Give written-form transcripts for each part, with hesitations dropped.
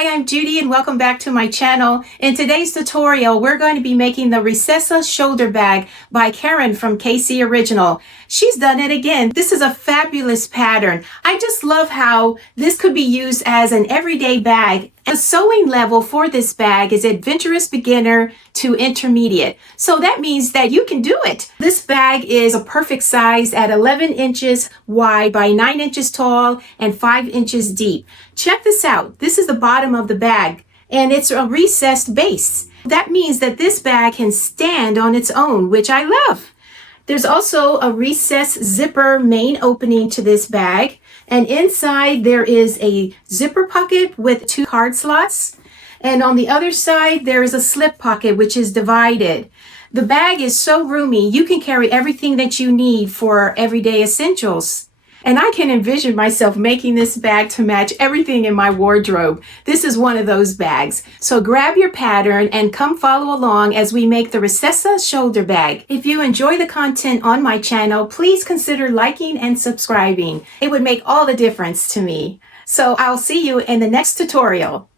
Hi, I'm Judy and welcome back to my channel. In today's tutorial, we're going to be making the Recessa Shoulder Bag by Karin from KC Original. She's done it again. This is a fabulous pattern. I just love how this could be used as an everyday bag. The sewing level for this bag is adventurous beginner to intermediate. So that means that you can do it. This bag is a perfect size at 11 inches wide by 9 inches tall and 5 inches deep. Check this out. This is the bottom of the bag and it's a recessed base. That means that this bag can stand on its own, which I love. There's also a recessed zipper main opening to this bag. And inside there is a zipper pocket with 2 card slots. And on the other side, there is a slip pocket, which is divided. The bag is so roomy, you can carry everything that you need for everyday essentials. And I can envision myself making this bag to match everything in my wardrobe. This is one of those bags. So grab your pattern and come follow along as we make the Recessa Shoulder Bag. If you enjoy the content on my channel, please consider liking and subscribing. It would make all the difference to me. So I'll see you in the next tutorial.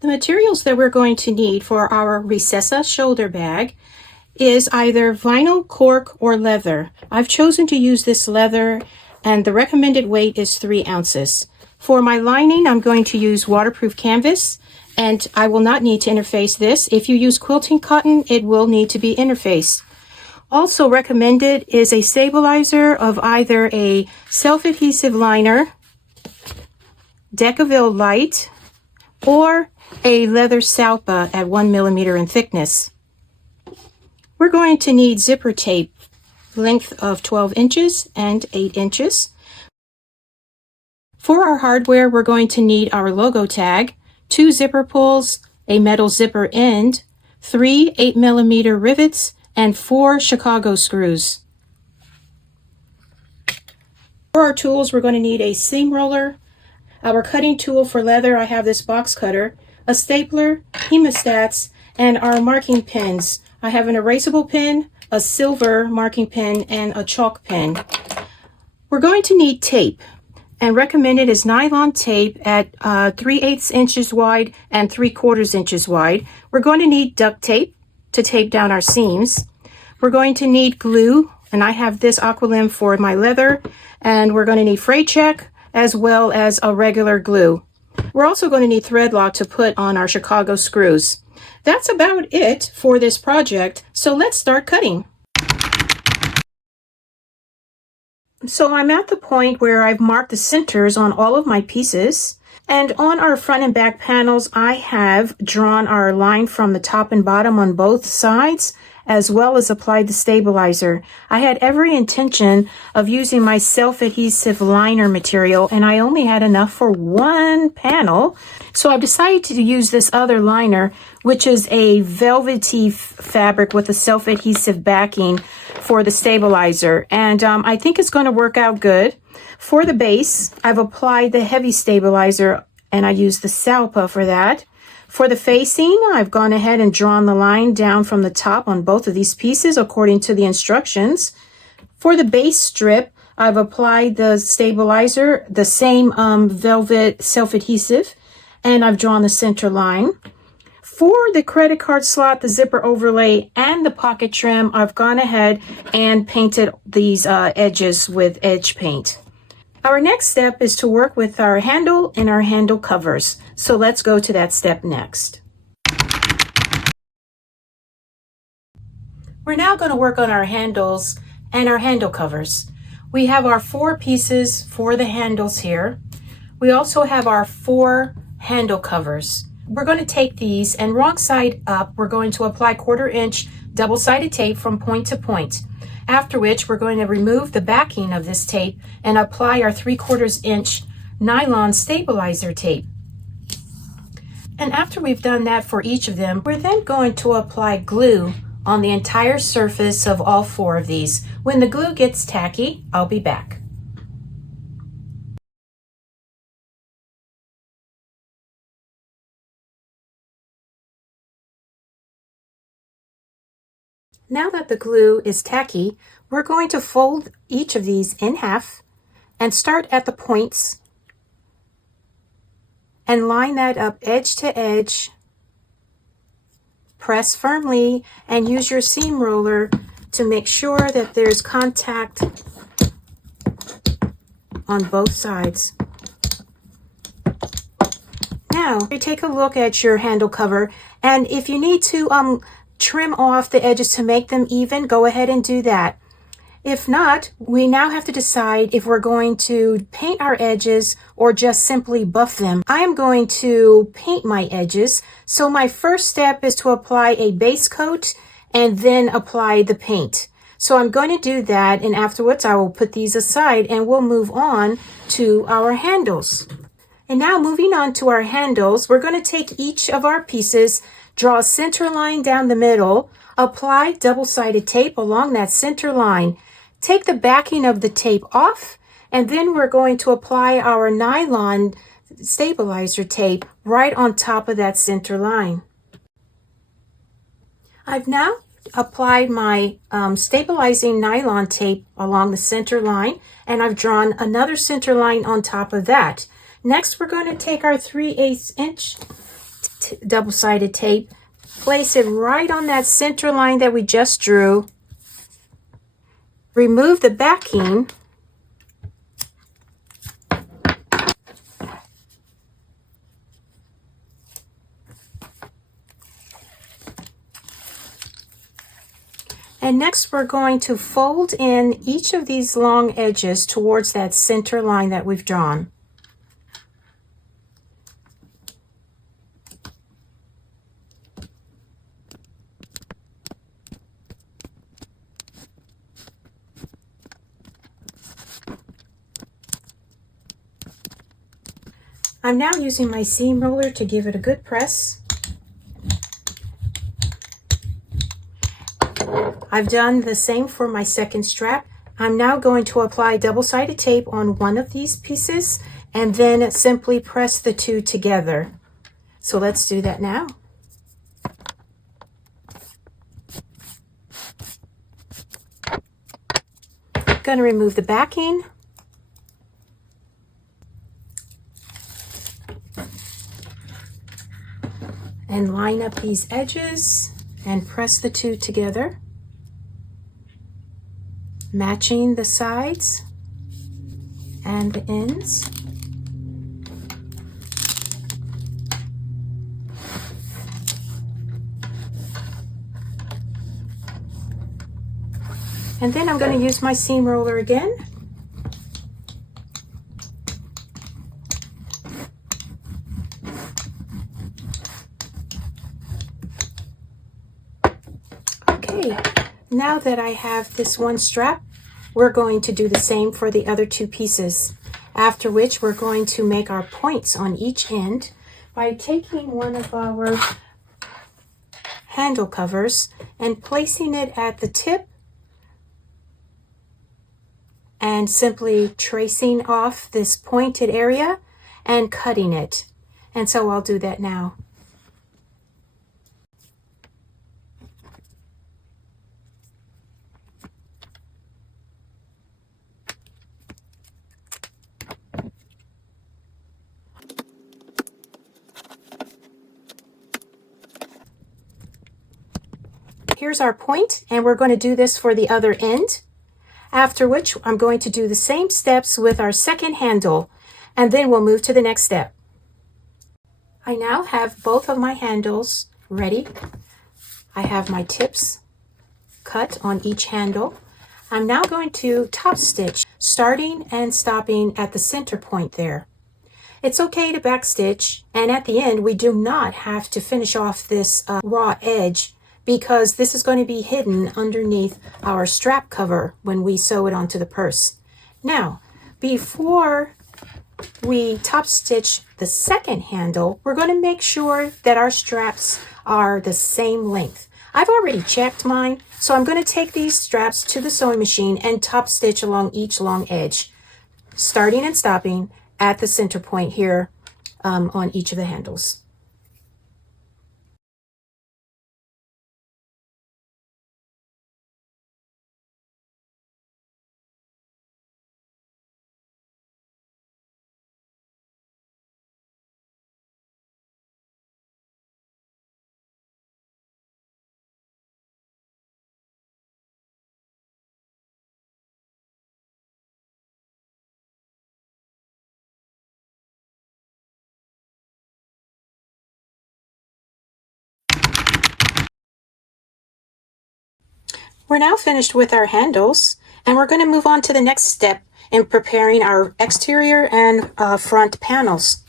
The materials that we're going to need for our Recessa shoulder bag is either vinyl, cork, or leather. I've chosen to use this leather and the recommended weight is 3 ounces. For my lining, I'm going to use waterproof canvas and I will not need to interface this. If you use quilting cotton, it will need to be interfaced. Also recommended is a stabilizer of either a self-adhesive liner, Decaville Light, or a leather salpa at 1 millimeter in thickness. We're going to need zipper tape, length of 12 inches and 8 inches. For our hardware, we're going to need our logo tag, 2 zipper pulls, a metal zipper end, 3 8 millimeter rivets, and 4 Chicago screws. For our tools, we're going to need a seam roller, our cutting tool for leather. I have this box cutter, a stapler, hemostats, and our marking pens. I have an erasable pen, a silver marking pen, and a chalk pen. We're going to need tape, and recommended is nylon tape at 3/8 inches wide and 3/4 inches wide. We're going to need duct tape to tape down our seams. We're going to need glue, and I have this Aqualim for my leather, and we're going to need fray check as well as a regular glue. We're also going to need thread lock to put on our Chicago screws. That's about it for this project, so let's start cutting. So I'm at the point where I've marked the centers on all of my pieces, and on our front and back panels I have drawn our line from the top and bottom on both sides, as well as applied the stabilizer. I had every intention of using my self-adhesive liner material, and I only had enough for 1 panel. So I've decided to use this other liner, which is a velvety fabric with a self-adhesive backing for the stabilizer. And I think it's going to work out good. For the base, I've applied the heavy stabilizer, and I used the salpa for that. For the facing, I've gone ahead and drawn the line down from the top on both of these pieces according to the instructions. For the base strip, I've applied the stabilizer, the same velvet self-adhesive, and I've drawn the center line. For the credit card slot, the zipper overlay, and the pocket trim, I've gone ahead and painted these edges with edge paint. Our next step is to work with our handle and our handle covers. So let's go to that step next. We're now going to work on our handles and our handle covers. We have our 4 pieces for the handles here. We also have our 4 handle covers. We're going to take these, and wrong side up, we're going to apply 1/4 inch double-sided tape from point to point. After which, we're going to remove the backing of this tape and apply our 3/4 inch nylon stabilizer tape. And after we've done that for each of them, we're then going to apply glue on the entire surface of all 4 of these. When the glue gets tacky, I'll be back. Now that the glue is tacky, we're going to fold each of these in half and start at the points and line that up edge to edge. Press firmly and use your seam roller to make sure that there's contact on both sides. Now, you take a look at your handle cover, and if you need to trim off the edges to make them even, go ahead and do that. If not, we now have to decide if we're going to paint our edges or just simply buff them. I am going to paint my edges, so my first step is to apply a base coat and then apply the paint. So I'm going to do that, and afterwards I will put these aside and we'll move on to our handles. And now moving on to our handles, we're going to take each of our pieces, draw a center line down the middle, apply double-sided tape along that center line. Take the backing of the tape off, and then we're going to apply our nylon stabilizer tape right on top of that center line. I've now applied my stabilizing nylon tape along the center line, and I've drawn another center line on top of that. Next, we're going to take our 3/8 inch double-sided tape, place it right on that center line that we just drew, remove the backing, and next we're going to fold in each of these long edges towards that center line that we've drawn. I'm now using my seam roller to give it a good press. I've done the same for my second strap. I'm now going to apply double-sided tape on one of these pieces and then simply press the two together. So let's do that now. I'm going to remove the backing. And line up these edges and press the two together, matching the sides and the ends. And then I'm going to use my seam roller again. Okay, now that I have this one strap, we're going to do the same for the other two pieces, after which we're going to make our points on each end by taking one of our handle covers and placing it at the tip and simply tracing off this pointed area and cutting it. And so I'll do that now. Here's our point, and we're going to do this for the other end, after which I'm going to do the same steps with our second handle, and then we'll move to the next step. I now have both of my handles ready. I have my tips cut on each handle. I'm now going to top stitch, starting and stopping at the center point there. It's okay to back stitch, and at the end we do not have to finish off this raw edge, because this is going to be hidden underneath our strap cover when we sew it onto the purse. Now, before we top stitch the second handle, we're going to make sure that our straps are the same length. I've already checked mine, so I'm going to take these straps to the sewing machine and top stitch along each long edge, starting and stopping at the center point here on each of the handles. We're now finished with our handles, and we're going to move on to the next step in preparing our exterior and front panels.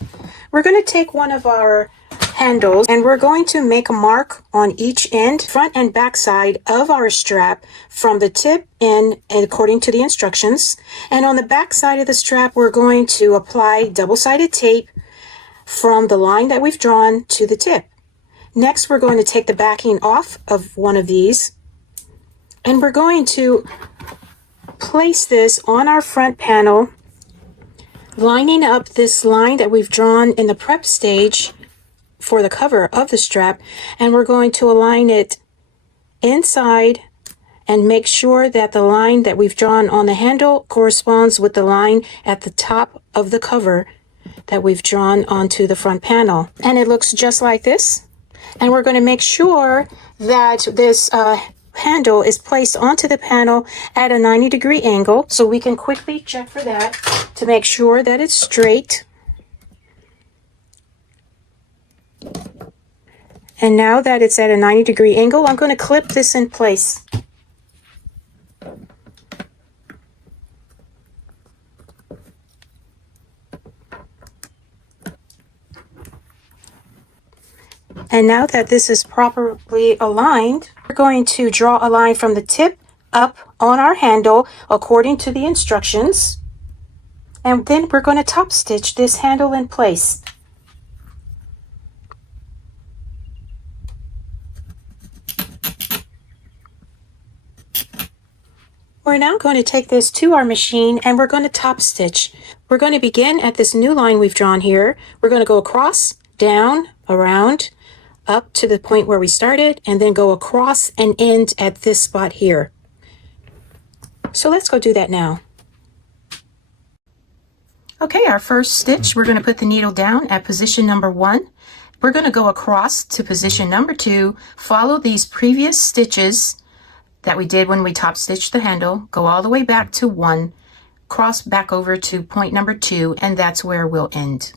We're going to take one of our handles and we're going to make a mark on each end, front and back side of our strap from the tip in according to the instructions. And on the back side of the strap, we're going to apply double-sided tape from the line that we've drawn to the tip. Next, we're going to take the backing off of one of these, and we're going to place this on our front panel, lining up this line that we've drawn in the prep stage for the cover of the strap, and we're going to align it inside and make sure that the line that we've drawn on the handle corresponds with the line at the top of the cover that we've drawn onto the front panel. And it looks just like this. And we're going to make sure that this handle is placed onto the panel at a 90-degree angle, so we can quickly check for that to make sure that it's straight. And now that it's at a 90-degree angle, I'm going to clip this in place. And now that this is properly aligned, we're going to draw a line from the tip up on our handle according to the instructions. And then we're going to top stitch this handle in place. We're now going to take this to our machine and we're going to top stitch. We're going to begin at this new line we've drawn here. We're going to go across, down, around, up to the point where we started, and then go across and end at this spot here. So let's go do that now. Okay, our first stitch, we're going to put the needle down at position number 1. We're going to go across to position number 2, follow these previous stitches that we did when we top stitched the handle, go all the way back to 1, cross back over to point number 2, and that's where we'll end.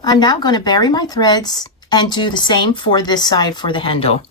I'm now going to bury my threads and do the same for this side for the handle.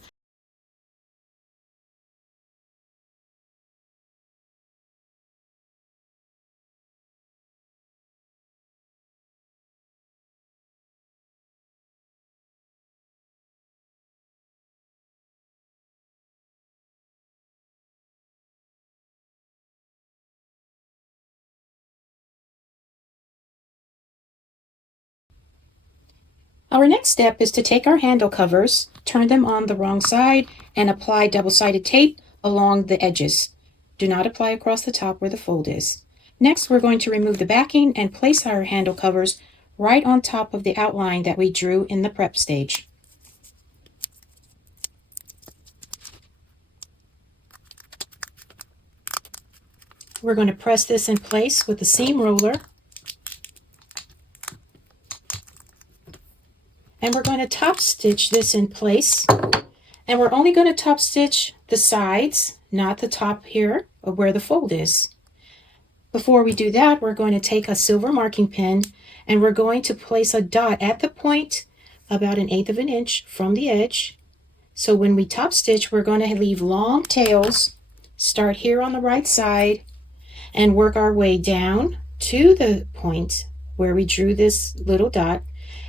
Our next step is to take our handle covers, turn them on the wrong side, and apply double-sided tape along the edges. Do not apply across the top where the fold is. Next, we're going to remove the backing and place our handle covers right on top of the outline that we drew in the prep stage. We're going to press this in place with a seam roller. And we're going to top stitch this in place, and we're only going to top stitch the sides, not the top here of where the fold is. Before we do that, we're going to take a silver marking pen and we're going to place a dot at the point about 1/8 of an inch from the edge. So when we top stitch, we're going to leave long tails, start here on the right side, and work our way down to the point where we drew this little dot,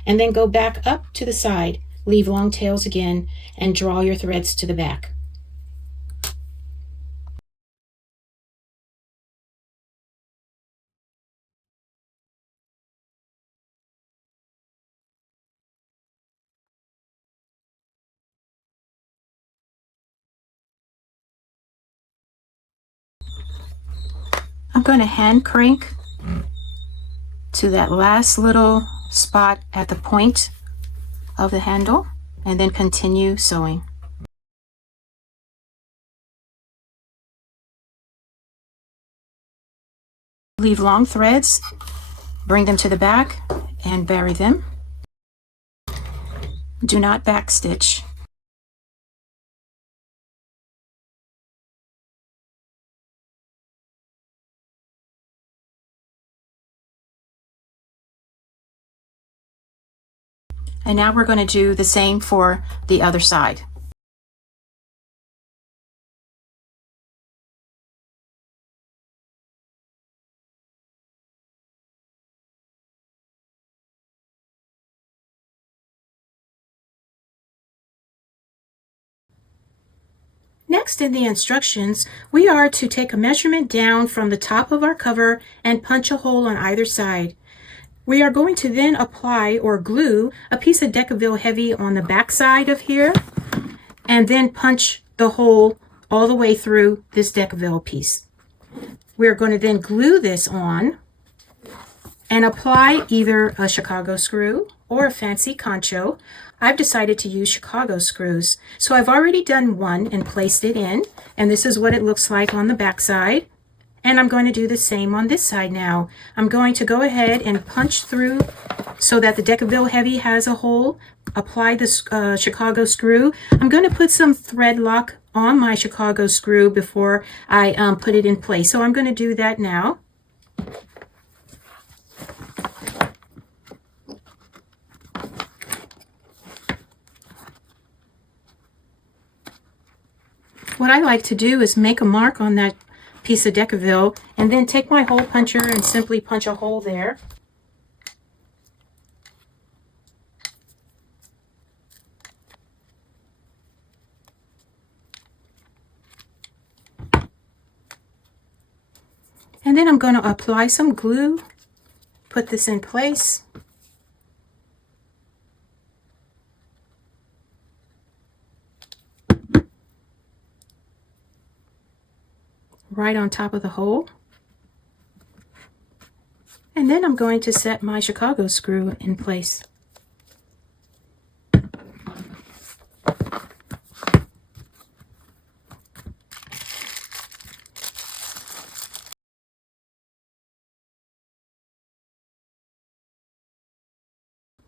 and then go back up to the side, leave long tails again, and draw your threads to the back. I'm going to hand crank to that last little spot at the point of the handle and then continue sewing. Leave long threads, bring them to the back, and bury them. Do not backstitch. And now we're going to do the same for the other side. Next in the instructions, we are to take a measurement down from the top of our cover and punch a hole on either side. We are going to then apply or glue a piece of Decaville Heavy on the back side of here, and then punch the hole all the way through this Decaville piece. We're going to then glue this on and apply either a Chicago screw or a fancy concho. I've decided to use Chicago screws. So I've already done one and placed it in, and this is what it looks like on the back side. And I'm going to do the same on this side now. I'm going to go ahead and punch through so that the Decaville Heavy has a hole. Apply the Chicago screw. I'm going to put some thread lock on my Chicago screw before I put it in place. So I'm going to do that now. What I like to do is make a mark on that piece of Decaville and then take my hole puncher and simply punch a hole there. And then I'm going to apply some glue, put this in place. Right on top of the hole. And then I'm going to set my Chicago screw in place.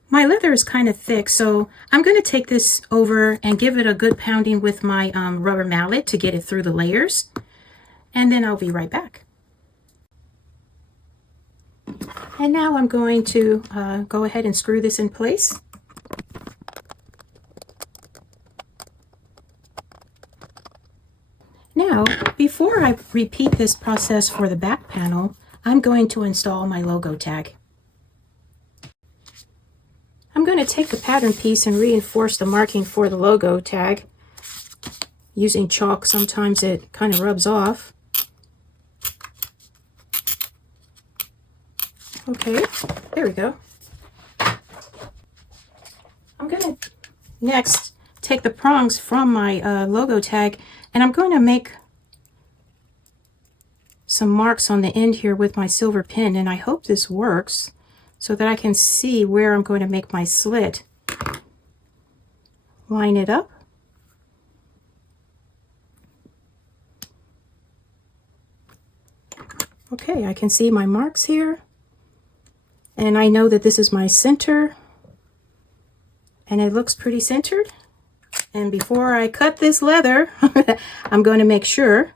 My leather is kind of thick, so I'm going to take this over and give it a good pounding with my rubber mallet to get it through the layers. And then I'll be right back. And now I'm going to go ahead and screw this in place. Now, before I repeat this process for the back panel, I'm going to install my logo tag. I'm going to take the pattern piece and reinforce the marking for the logo tag. Using chalk, sometimes it kind of rubs off. Okay, there we go. I'm going to next take the prongs from my logo tag, and I'm going to make some marks on the end here with my silver pin, and I hope this works so that I can see where I'm going to make my slit. Line it up. Okay, I can see my marks here. And I know that this is my center, and it looks pretty centered. And before I cut this leather, I'm going to make sure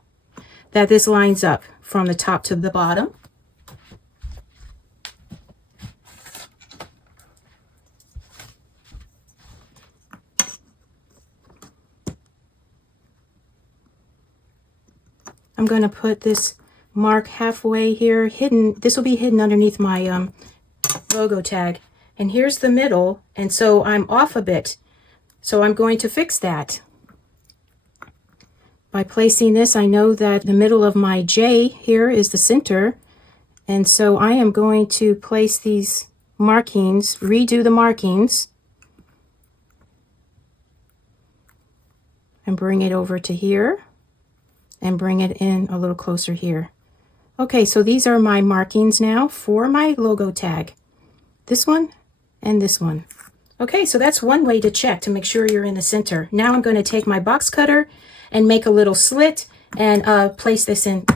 that this lines up from the top to the bottom. I'm going to put this mark halfway here, hidden. This will be hidden underneath my logo tag, and here's the middle, and so I'm off a bit, so I'm going to fix that by placing this. I know that the middle of my J here is the center, and so I am going to place these markings, redo the markings, and bring it over to here and bring it in a little closer here. Okay, so these are my markings now for my logo tag. This one and this one. Okay, so that's one way to check to make sure you're in the center. Now I'm going to take my box cutter and make a little slit and place this in.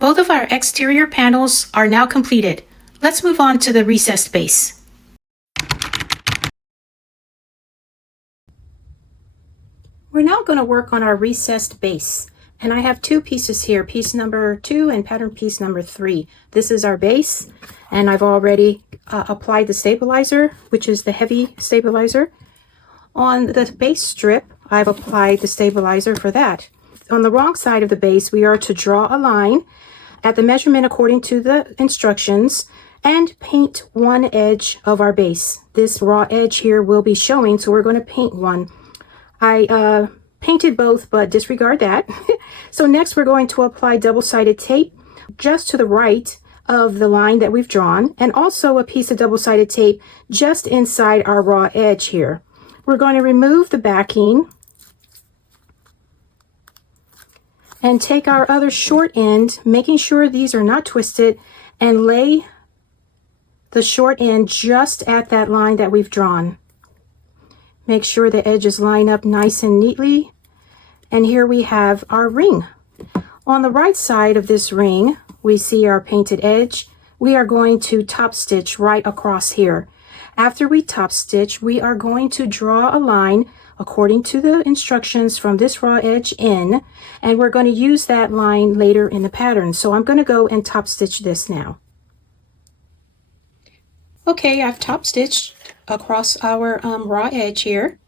Both of our exterior panels are now completed. Let's move on to the recessed base. We're now going to work on our recessed base. And I have two pieces here, piece number 2 and pattern piece number 3. This is our base, and I've already applied the stabilizer, which is the heavy stabilizer. On the base strip, I've applied the stabilizer for that. On the wrong side of the base, we are to draw a line at the measurement according to the instructions and paint one edge of our base. This raw edge here will be showing, so we're going to paint one. I painted both, but disregard that. So next we're going to apply double-sided tape just to the right of the line that we've drawn, and also a piece of double-sided tape just inside our raw edge here. We're going to remove the backing and take our other short end, making sure these are not twisted, and lay the short end just at that line that we've drawn. Make sure the edges line up nice and neatly. And here we have our ring. On the right side of this ring, we see our painted edge. We are going to top stitch right across here. After we top stitch, we are going to draw a line according to the instructions from this raw edge in, and we're going to use that line later in the pattern. So I'm going to go and top stitch this now. Okay, I've top stitched across our raw edge here,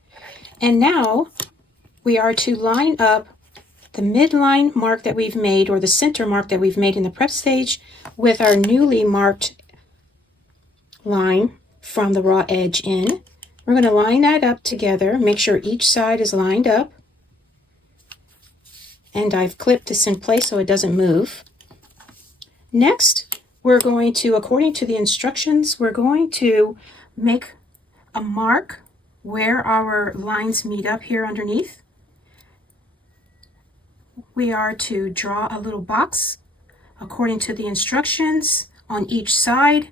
and now we are to line up the midline mark that we've made, or the center mark that we've made in the prep stage, with our newly marked line from the raw edge in. We're going to line that up together, make sure each side is lined up, and I've clipped this in place so it doesn't move. Next, we're going to, according to the instructions, we're going to make a mark where our lines meet up here underneath. We are to draw a little box according to the instructions on each side,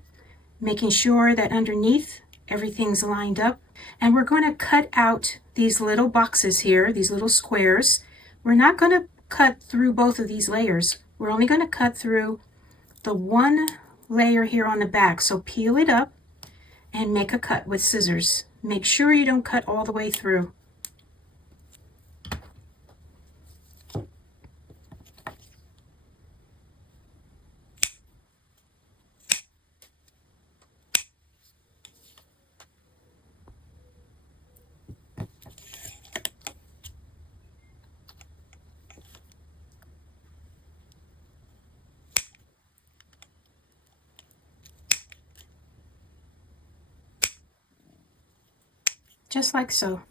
making sure that underneath everything's lined up. And we're going to cut out these little boxes here, these little squares. We're not going to cut through both of these layers. We're only going to cut through the one layer here on the back. So peel it up and make a cut with scissors. Make sure you don't cut all the way through. Just like so.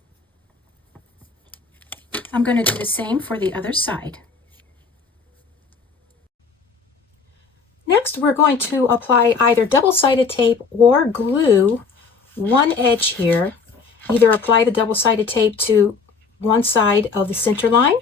I'm going to do the same for the other side. Next, we're going to apply either double-sided tape or glue one edge here. Either apply the double-sided tape to one side of the center line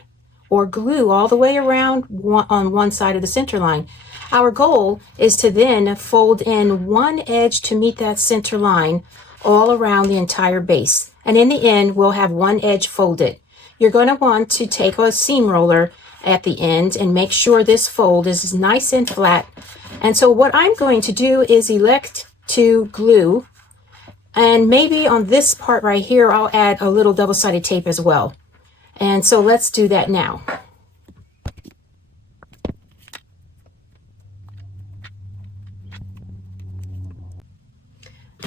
or glue all the way around on one side of the center line. Our goal is to then fold in one edge to meet that center line all around the entire base. And in the end, we'll have one edge folded. You're going to want to take a seam roller at the end and make sure this fold is nice and flat. And so what I'm going to do is elect to glue, and maybe on this part right here, I'll add a little double-sided tape as well. And so let's do that now.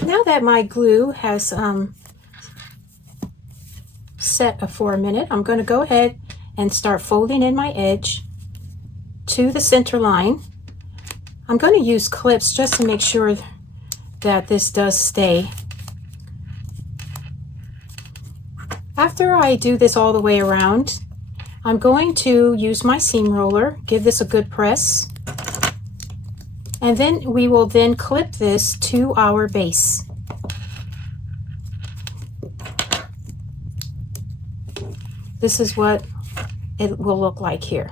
Now that my glue has set for a minute, I'm going to go ahead and start folding in my edge to the center line. I'm going to use clips just to make sure that this does stay. After I do this all the way around, I'm going to use my seam roller, give this a good press, and then we will then clip this to our base. This is what it will look like here.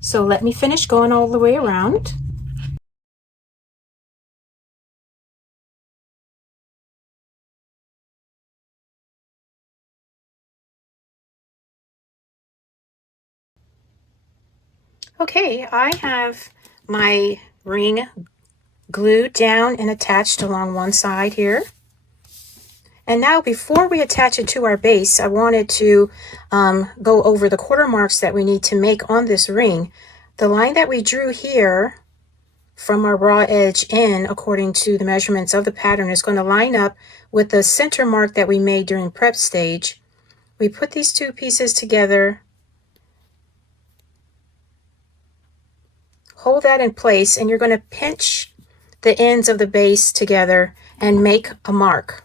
So let me finish going all the way around. Okay, I have my ring glued down and attached along one side here. And now before we attach it to our base, I wanted to go over the quarter marks that we need to make on this ring. The line that we drew here from our raw edge in, according to the measurements of the pattern, is going to line up with the center mark that we made during prep stage. We put these two pieces together, hold that in place, and you're going to pinch the ends of the base together and make a mark.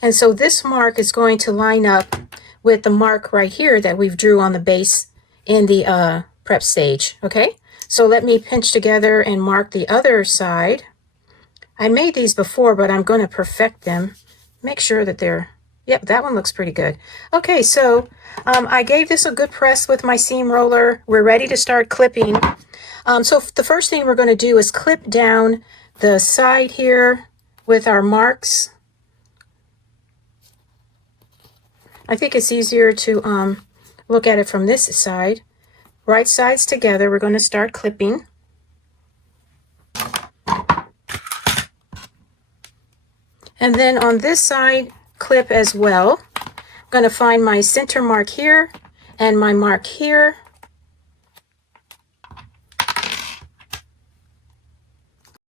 And so this mark is going to line up with the mark right here that we've drew on the base in the prep stage, okay? So let me pinch together and mark the other side. I made these before, but I'm going to perfect them. Make sure that they're, yep, that one looks pretty good. Okay, so I gave this a good press with my seam roller. We're ready to start clipping. So the first thing we're going to do is clip down the side here with our marks. I think it's easier to look at it from this side. Right sides together, we're going to start clipping. And then on this side, clip as well. I'm going to find my center mark here and my mark here.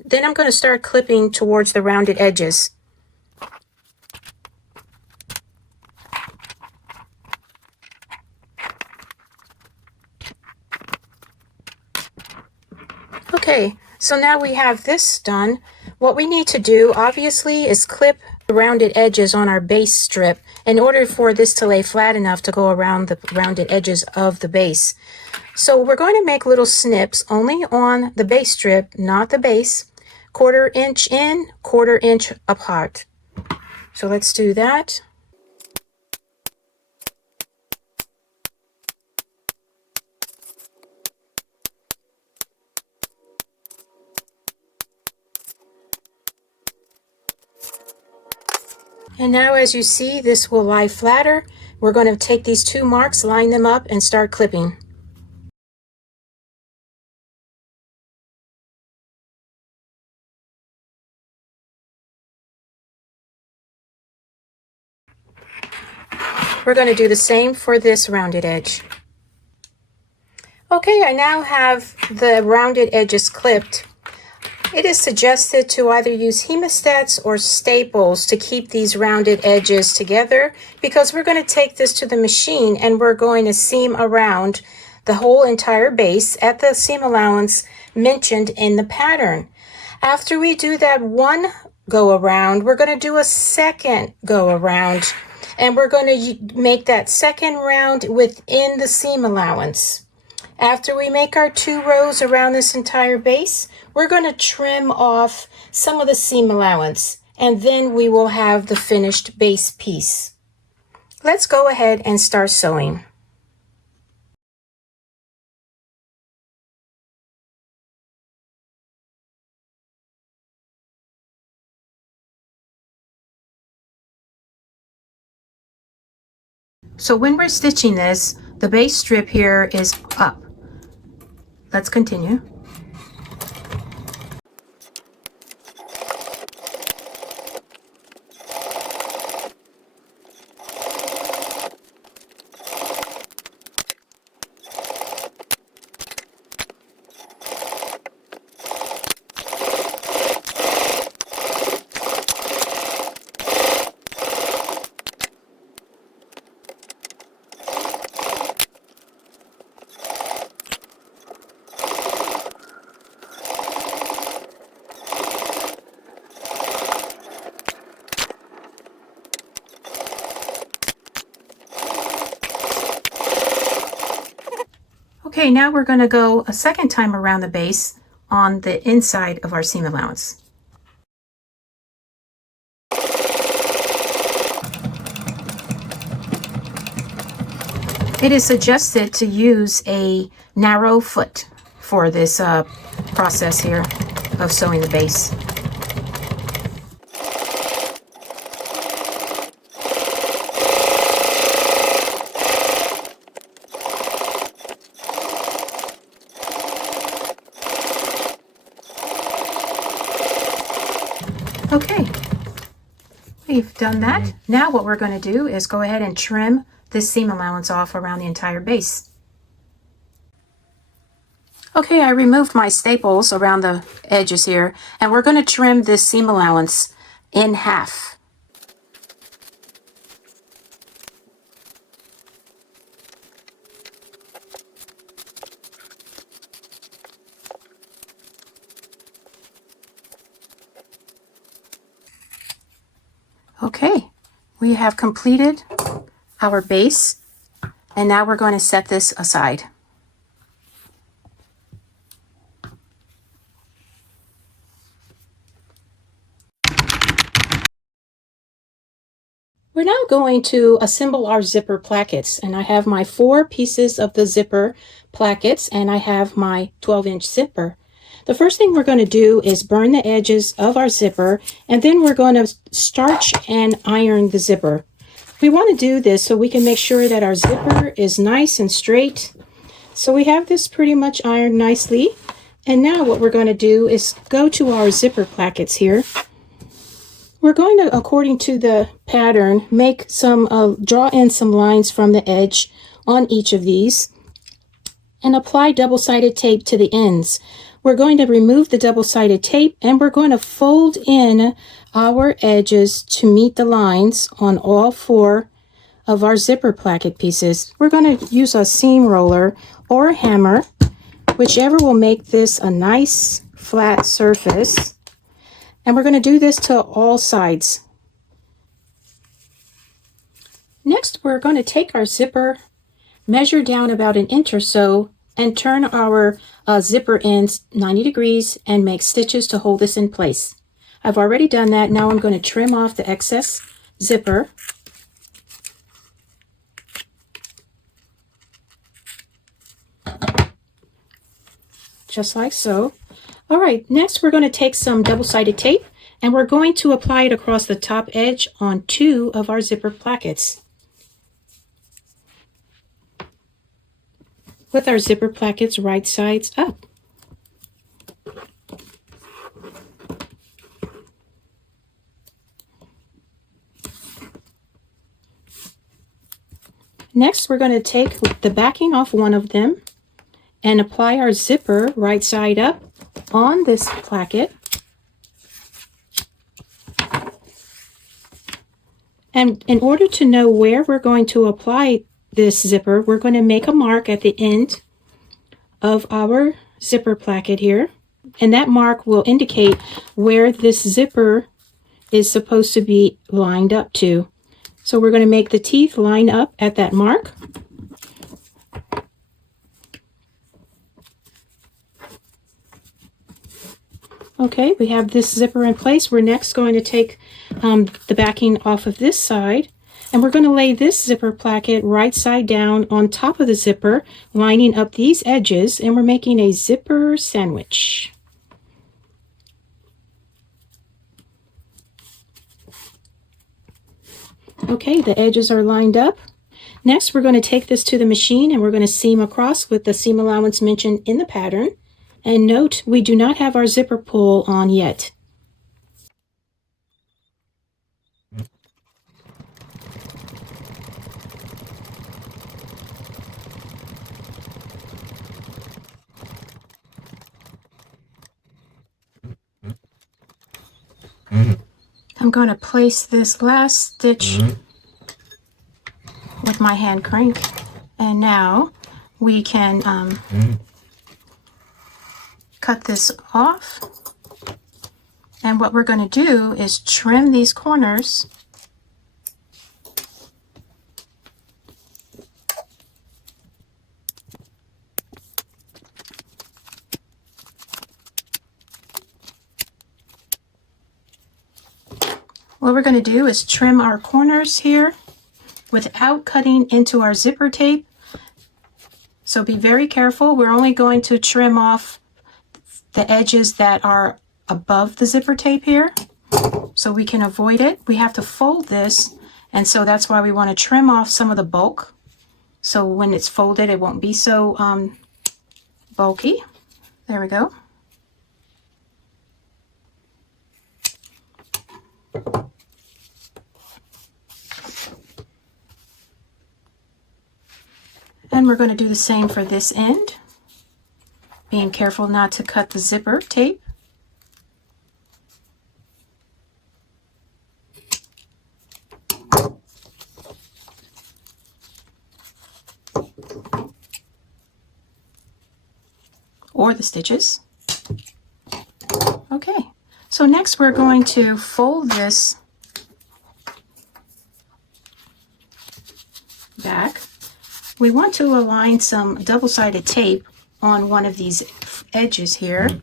Then I'm going to start clipping towards the rounded edges. Okay, so now we have this done. What we need to do, obviously, is clip the rounded edges on our base strip in order for this to lay flat enough to go around the rounded edges of the base. So we're going to make little snips only on the base strip, not the base, 1/4 inch in, 1/4 inch apart. So let's do that. And now as you see, this will lie flatter. We're going to take these two marks, line them up, and start clipping. We're going to do the same for this rounded edge. Okay, I now have the rounded edges clipped. It is suggested to either use hemostats or staples to keep these rounded edges together, because we're going to take this to the machine and we're going to seam around the whole entire base at the seam allowance mentioned in the pattern. After we do that one go around, we're going to do a second go around, and we're going to make that second round within the seam allowance. After we make our 2 rows around this entire base, we're going to trim off some of the seam allowance, and then we will have the finished base piece. Let's go ahead and start sewing. So when we're stitching this, the base strip here is up. Let's continue. Okay, now we're going to go a second time around the base on the inside of our seam allowance. It is suggested to use a narrow foot for this process here of sewing the base. Okay, we've done that. Now what we're going to do is go ahead and trim this seam allowance off around the entire base. Okay, I removed my staples around the edges here, and we're going to trim this seam allowance in half. Okay, we have completed our base, and now we're going to set this aside. We're now going to assemble our zipper plackets, and I have my 4 pieces of the zipper plackets, and I have my 12-inch zipper. The first thing we're going to do is burn the edges of our zipper, and then we're going to starch and iron the zipper. We want to do this so we can make sure that our zipper is nice and straight. So we have this pretty much ironed nicely. And now what we're going to do is go to our zipper plackets here. We're going to, according to the pattern, make some, draw in some lines from the edge on each of these and apply double-sided tape to the ends. We're going to remove the double-sided tape, and we're going to fold in our edges to meet the lines on all 4 of our zipper placket pieces. We're going to use a seam roller or a hammer, whichever will make this a nice flat surface. And we're going to do this to all sides. Next, we're going to take our zipper, measure down about 1 inch or so, and turn our zipper ends 90 degrees and make stitches to hold this in place. I've already done that. Now I'm going to trim off the excess zipper. Just like so. All right, next we're going to take some double-sided tape, and we're going to apply it across the top edge on 2 of our zipper plackets. With our zipper plackets right sides up. Next, we're going to take the backing off one of them and apply our zipper right side up on this placket. And in order to know where we're going to apply this zipper, we're going to make a mark at the end of our zipper placket here. And that mark will indicate where this zipper is supposed to be lined up to. So we're going to make the teeth line up at that mark. Okay, we have this zipper in place. We're next going to take the backing off of this side, and we're going to lay this zipper placket right side down on top of the zipper, lining up these edges, and we're making a zipper sandwich. Okay, the edges are lined up. Next, we're going to take this to the machine, and we're going to seam across with the seam allowance mentioned in the pattern. And note, we do not have our zipper pull on yet. I'm going to place this last stitch with my hand crank, and now we can cut this off. And what we're going to do is trim these corners . What we're going to do is trim our corners here without cutting into our zipper tape. So be very careful. We're only going to trim off the edges that are above the zipper tape here, so we can avoid it. We have to fold this, and so that's why we want to trim off some of the bulk, so when it's folded it won't be so bulky. There we go. And we're going to do the same for this end, being careful not to cut the zipper tape. Or the stitches. Okay, so next we're going to fold this back. We want to align some double-sided tape on one of these edges here.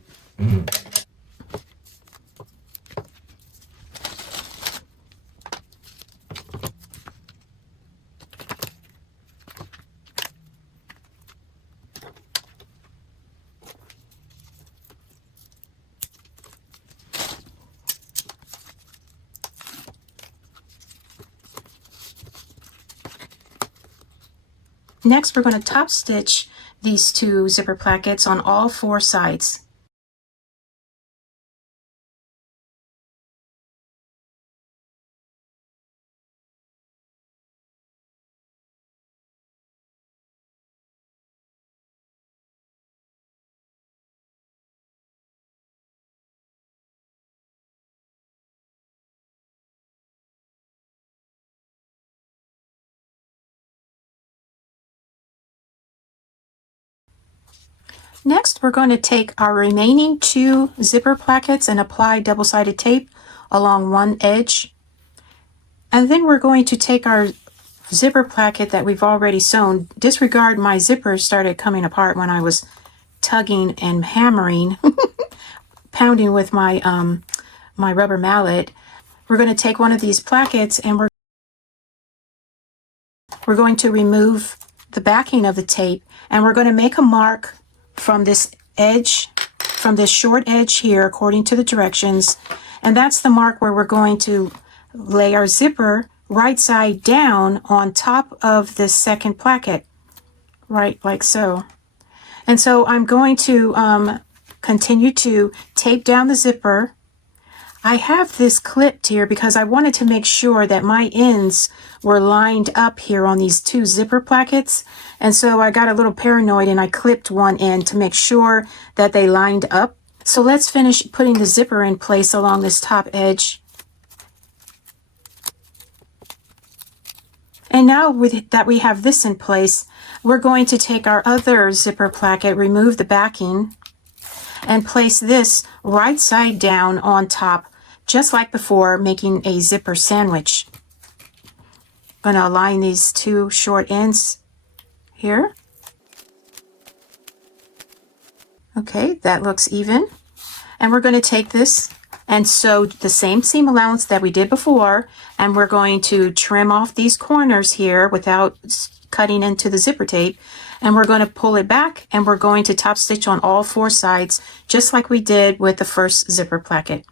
Next, we're going to top stitch these two zipper plackets on all four sides. Next, we're going to take our remaining two zipper plackets and apply double-sided tape along one edge. And then we're going to take our zipper placket that we've already sewn. Disregard my zipper started coming apart when I was tugging and hammering, pounding with my my rubber mallet. We're going to take one of these plackets and we're going to remove the backing of the tape, and we're going to make a mark from this edge, from this short edge here, according to the directions. And that's the mark where we're going to lay our zipper right side down on top of this second placket, right like so. And so I'm going to continue to tape down the zipper. I have this clipped here because I wanted to make sure that my ends were lined up here on these two zipper plackets. And so I got a little paranoid and I clipped one end to make sure that they lined up. So let's finish putting the zipper in place along this top edge. And now that we have this in place, we're going to take our other zipper placket, remove the backing, and place this right side down on top, just like before, making a zipper sandwich. I'm going to align these two short ends here. Okay, that looks even. And we're going to take this and sew the same seam allowance that we did before, and we're going to trim off these corners here without cutting into the zipper tape, and we're going to pull it back, and we're going to top stitch on all four sides just like we did with the first zipper placket.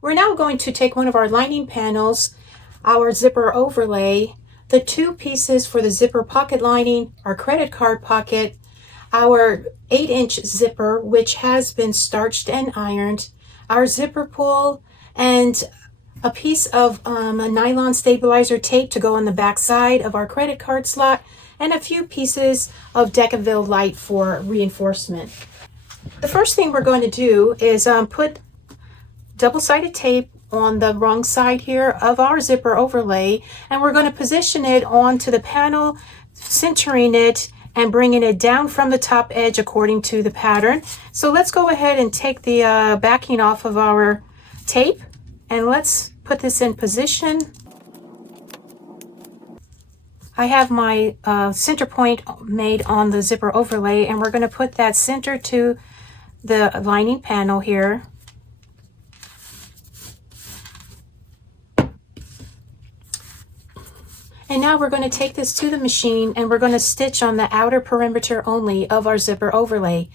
We're now going to take one of our lining panels, our zipper overlay, the two pieces for the zipper pocket lining, our credit card pocket, our 8-inch zipper, which has been starched and ironed, our zipper pull, and a piece of a nylon stabilizer tape to go on the back side of our credit card slot, and a few pieces of Decaville light for reinforcement. The first thing we're going to do is put double-sided tape on the wrong side here of our zipper overlay, and we're going to position it onto the panel, centering it and bringing it down from the top edge according to the pattern. So let's go ahead and take the backing off of our tape, and let's put this in position. I have my center point made on the zipper overlay, and we're going to put that center to the lining panel here. And now we're going to take this to the machine and we're going to stitch on the outer perimeter only of our zipper overlay.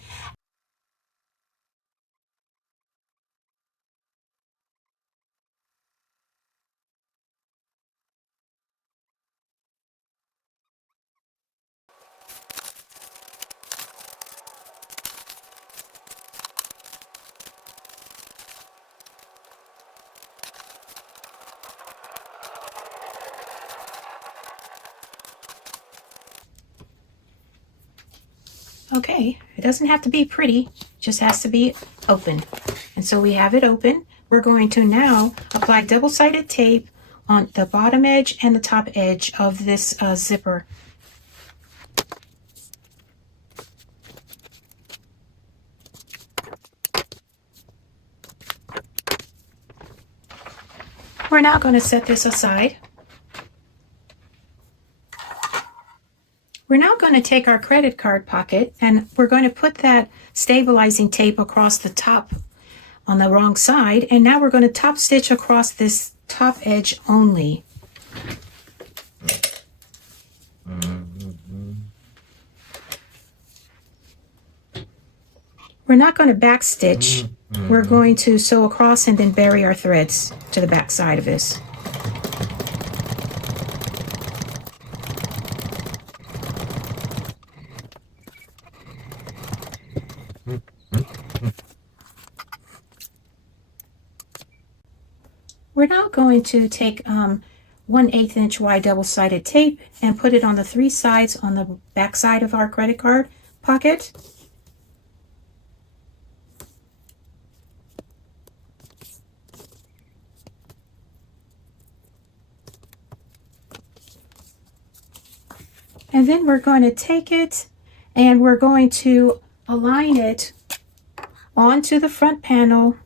Okay, it doesn't have to be pretty, just has to be open. And so we have it open. We're going to now apply double-sided tape on the bottom edge and the top edge of this zipper. We're now going to set this aside. We're now going to take our credit card pocket and we're going to put that stabilizing tape across the top on the wrong side, and now we're going to top stitch across this top edge only. We're not going to back stitch. We're going to sew across and then bury our threads to the back side of this. We're now going to take 1/8 inch wide double-sided tape and put it on the 3 sides on the back side of our credit card pocket. And then we're going to take it and we're going to align it onto the front panel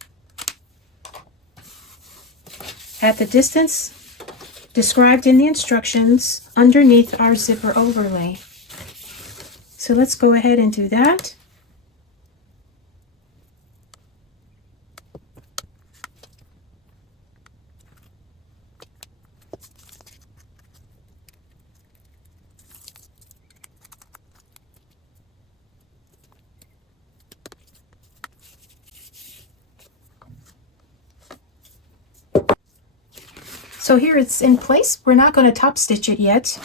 at the distance described in the instructions underneath our zipper overlay. So let's go ahead and do that. So here it's in place. We're not going to top stitch it yet.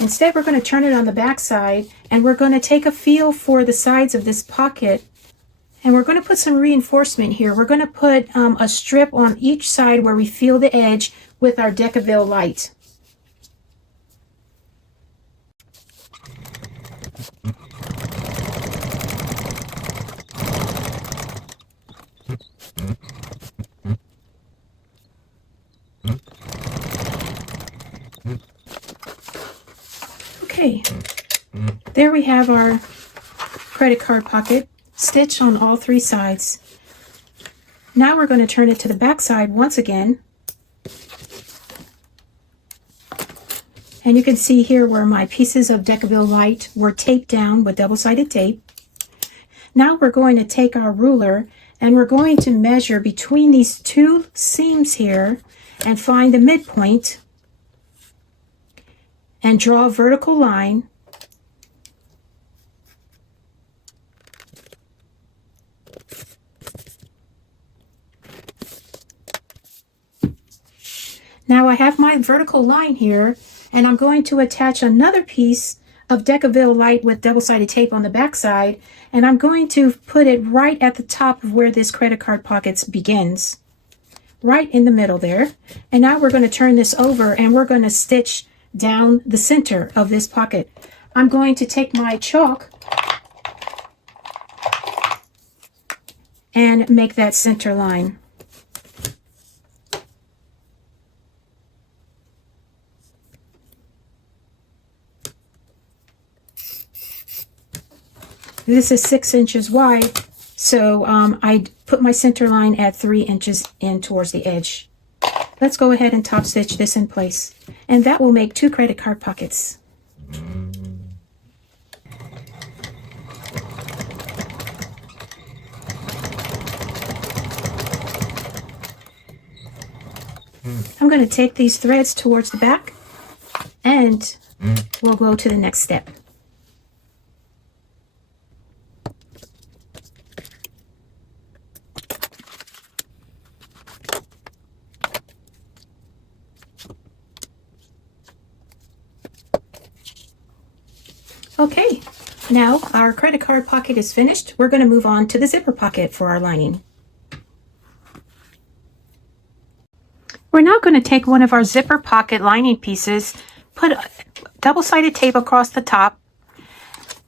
Instead, we're going to turn it on the back side and we're going to take a feel for the sides of this pocket and we're going to put some reinforcement here. We're going to put a strip on each side where we feel the edge with our Decaville light. Okay, there we have our credit card pocket stitched on all 3 sides. Now we're going to turn it to the back side once again. And you can see here where my pieces of Decaville light were taped down with double-sided tape. Now we're going to take our ruler and we're going to measure between these 2 seams here and find the midpoint and draw a vertical line. Now I have my vertical line here and I'm going to attach another piece of Decaville light with double-sided tape on the back side, and I'm going to put it right at the top of where this credit card pocket begins, right in the middle there. And now we're going to turn this over and we're going to stitch down the center of this pocket. I'm going to take my chalk and make that center line. This is 6 inches wide, so I put my center line at 3 inches in towards the edge. Let's go ahead and top stitch this in place, and that will make 2 credit card pockets. I'm going to take these threads towards the back and we'll go to the next step. Okay, now our credit card pocket is finished. We're going to move on to the zipper pocket for our lining. We're now going to take one of our zipper pocket lining pieces, put double-sided tape across the top,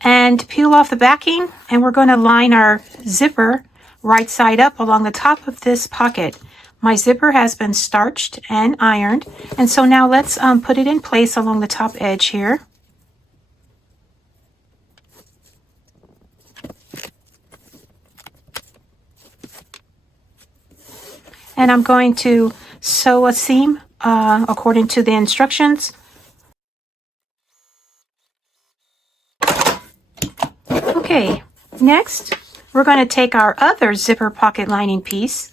and peel off the backing, and we're going to line our zipper right side up along the top of this pocket. My zipper has been starched and ironed, and so now let's put it in place along the top edge here. And I'm going to sew a seam according to the instructions. Okay, next we're going to take our other zipper pocket lining piece,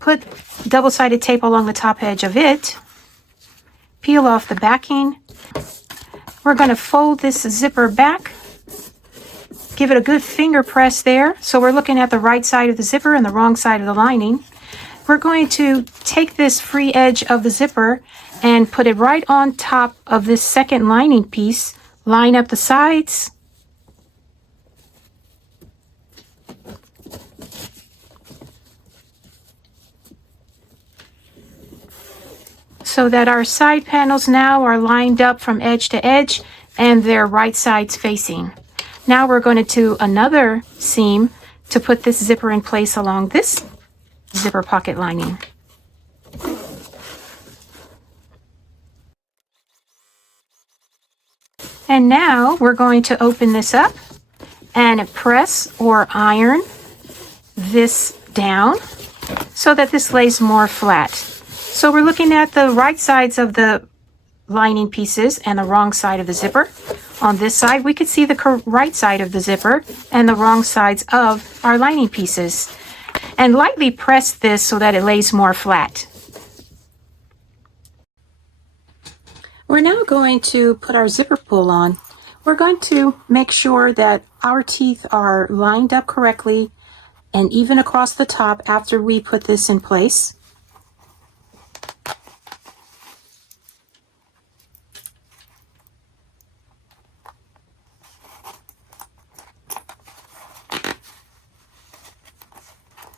put double-sided tape along the top edge of it, peel off the backing. We're going to fold this zipper back, give it a good finger press there, so we're looking at the right side of the zipper and the wrong side of the lining. We're going to take this free edge of the zipper and put it right on top of this second lining piece, line up the sides, so that our side panels now are lined up from edge to edge and they're right sides facing. Now we're going to do another seam to put this zipper in place along this zipper pocket lining. And now we're going to open this up and press or iron this down so that this lays more flat. So we're looking at the right sides of the lining pieces and the wrong side of the zipper. On this side, we could see the right side of the zipper and the wrong sides of our lining pieces. And lightly press this so that it lays more flat. We're now going to put our zipper pull on. We're going to make sure that our teeth are lined up correctly and even across the top after we put this in place.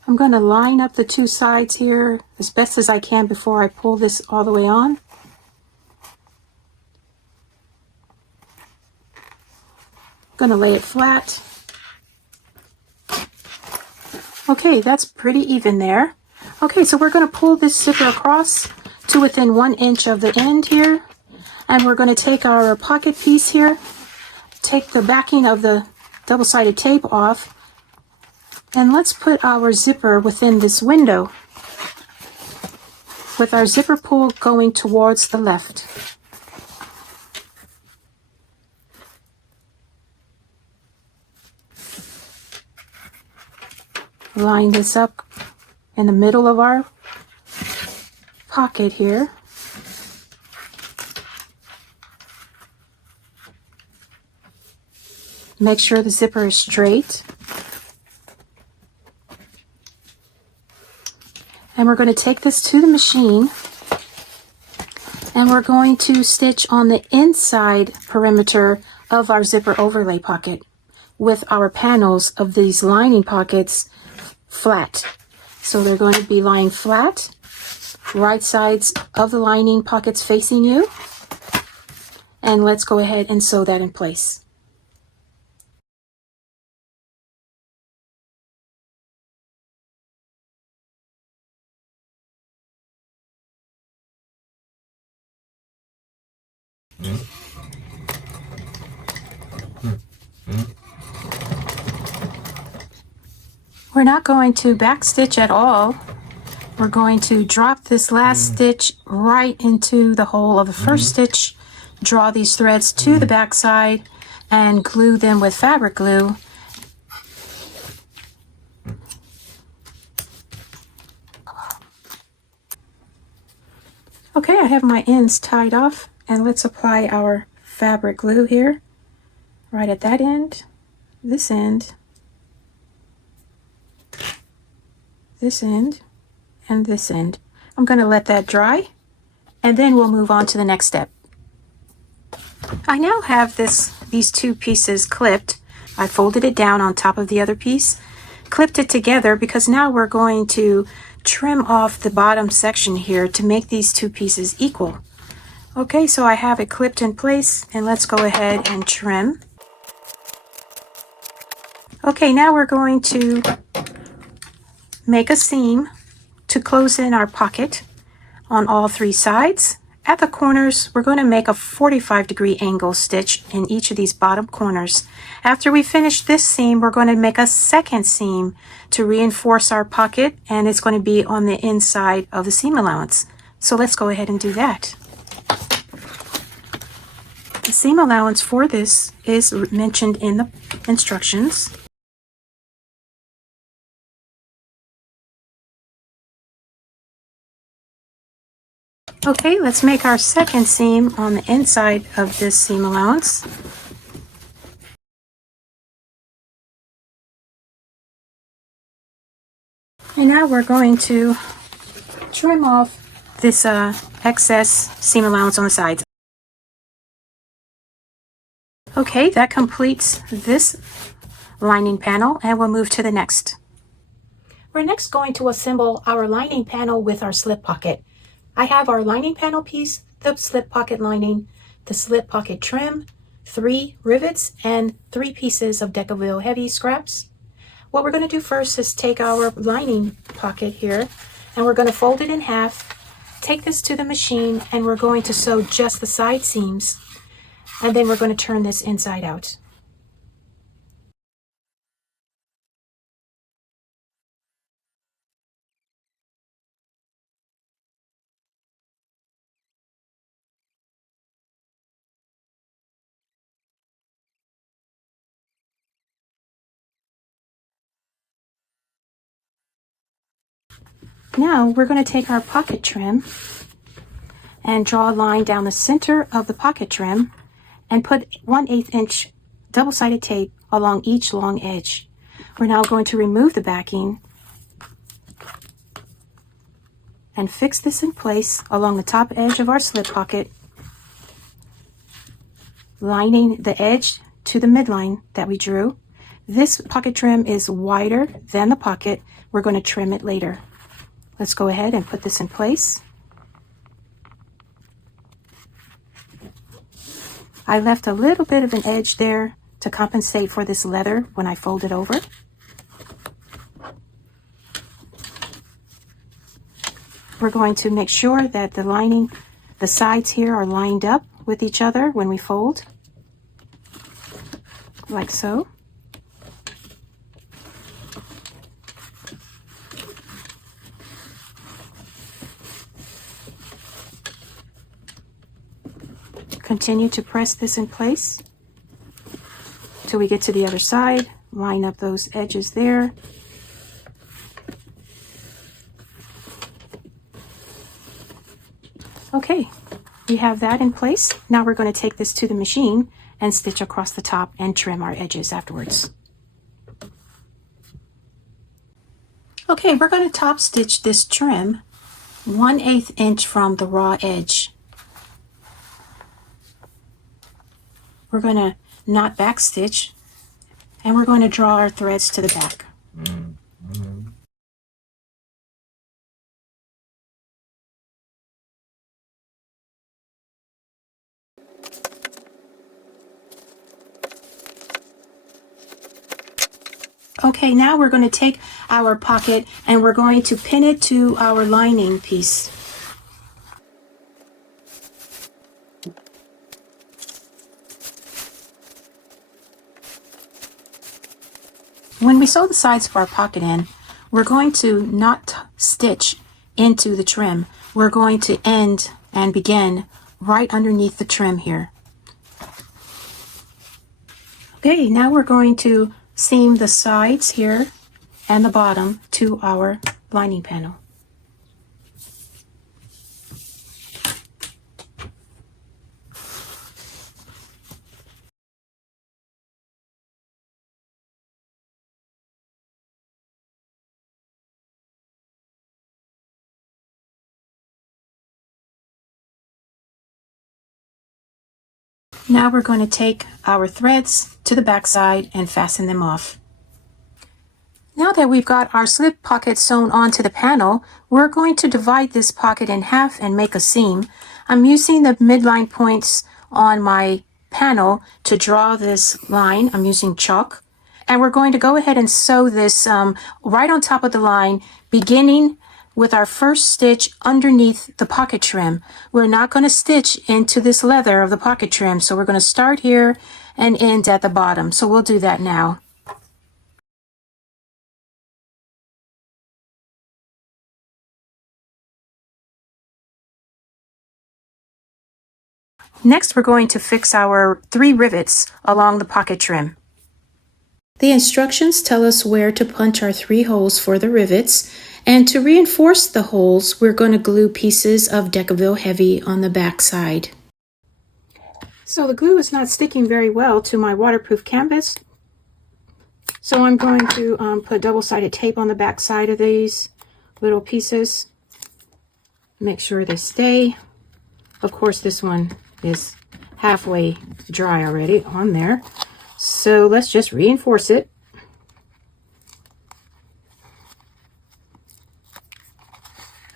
I'm going to line up the two sides here as best as I can before I pull this all the way on. I'm going to lay it flat. Okay, that's pretty even there. Okay, so we're going to pull this zipper across to within 1 inch of the end here. And we're going to take our pocket piece here, take the backing of the double-sided tape off, and let's put our zipper within this window with our zipper pull going towards the left. Line this up in the middle of our pocket here. Make sure the zipper is straight. And we're going to take this to the machine and we're going to stitch on the inside perimeter of our zipper overlay pocket with our panels of these lining pockets flat. So they're going to be lying flat, right sides of the lining pockets facing you. And let's go ahead and sew that in place. We're not going to back stitch at all. We're going to drop this last stitch right into the hole of the first stitch, draw these threads to the back side, and glue them with fabric glue. Okay, I have my ends tied off, and let's apply our fabric glue here, right at that end, this end, this end, and this end. I'm going to let that dry, and then we'll move on to the next step. I now have these two pieces clipped. I folded it down on top of the other piece, clipped it together because now we're going to trim off the bottom section here to make these two pieces equal. Okay, so I have it clipped in place, and let's go ahead and trim. Okay, now we're going to make a seam to close in our pocket on all three sides. At the corners, we're going to make a 45-degree angle stitch in each of these bottom corners. After we finish this seam, we're going to make a second seam to reinforce our pocket, and it's going to be on the inside of the seam allowance. So let's go ahead and do that. The seam allowance for this is mentioned in the instructions. Okay, let's make our second seam on the inside of this seam allowance. And now we're going to trim off this excess seam allowance on the sides. Okay, that completes this lining panel, and we'll move to the next. We're next going to assemble our lining panel with our slip pocket. I have our lining panel piece, the slip pocket lining, the slip pocket trim, 3 rivets, and 3 pieces of Decaville heavy scraps. What we're going to do first is take our lining pocket here, and we're going to fold it in half, take this to the machine, and we're going to sew just the side seams, and then we're going to turn this inside out. Now we're going to take our pocket trim and draw a line down the center of the pocket trim and put 1/8 inch double-sided tape along each long edge. We're now going to remove the backing and fix this in place along the top edge of our slip pocket, lining the edge to the midline that we drew. This pocket trim is wider than the pocket. We're going to trim it later. Let's go ahead and put this in place. I left a little bit of an edge there to compensate for this leather when I fold it over. We're going to make sure that the lining, the sides here are lined up with each other when we fold, like so. Continue to press this in place till we get to the other side. Line up those edges there. Okay, we have that in place. Now we're going to take this to the machine and stitch across the top and trim our edges afterwards. Okay, we're going to top stitch this trim 1/8 inch from the raw edge. We're going to not back stitch, and we're going to draw our threads to the back. Okay, now we're going to take our pocket and we're going to pin it to our lining piece. When we sew the sides of our pocket in, we're going to not stitch into the trim. We're going to end and begin right underneath the trim here. Okay, now we're going to seam the sides here and the bottom to our lining panel. Now we're going to take our threads to the back side and fasten them off. Now that we've got our slip pocket sewn onto the panel, we're going to divide this pocket in half and make a seam. I'm using the midline points on my panel to draw this line. I'm using chalk. And we're going to go ahead and sew this right on top of the line, beginning with our first stitch underneath the pocket trim. We're not going to stitch into this leather of the pocket trim, so we're going to start here and end at the bottom. So we'll do that now. Next, we're going to fix our 3 rivets along the pocket trim. The instructions tell us where to punch our 3 holes for the rivets, and to reinforce the holes, we're going to glue pieces of Decaville Heavy on the back side. So the glue is not sticking very well to my waterproof canvas, so I'm going to put double-sided tape on the back side of these little pieces. Make sure they stay. Of course, this one is halfway dry already on there, so let's just reinforce it.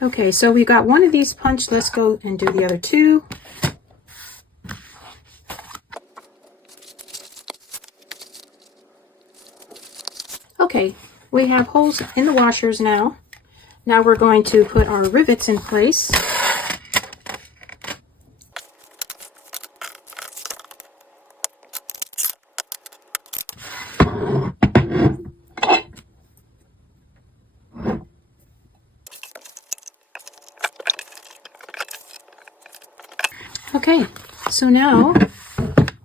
Okay, so we got one of these punched. Let's go and do the other 2. Okay, we have holes in the washers now. Now we're going to put our rivets in place. Okay, so now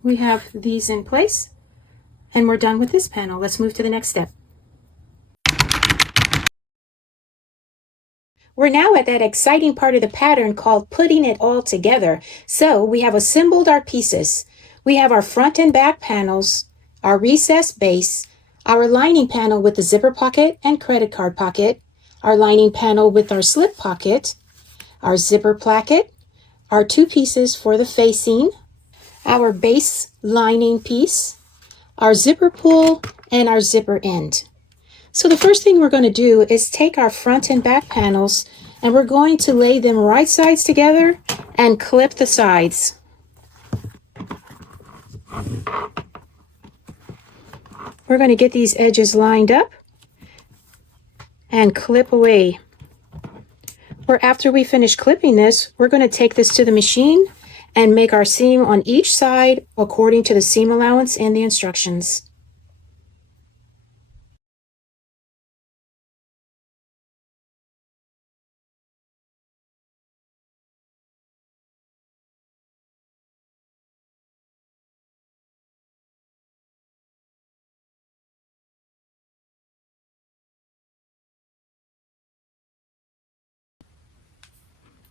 we have these in place and we're done with this panel. Let's move to the next step. We're now at that exciting part of the pattern called putting it all together. So we have assembled our pieces. We have our front and back panels, our recessed base, our lining panel with the zipper pocket and credit card pocket, our lining panel with our slip pocket, our zipper placket, our 2 pieces for the facing, our base lining piece, our zipper pull, and our zipper end. So the first thing we're going to do is take our front and back panels and we're going to lay them right sides together and clip the sides. We're going to get these edges lined up and clip away. Or after we finish clipping this, we're going to take this to the machine and make our seam on each side according to the seam allowance and the instructions.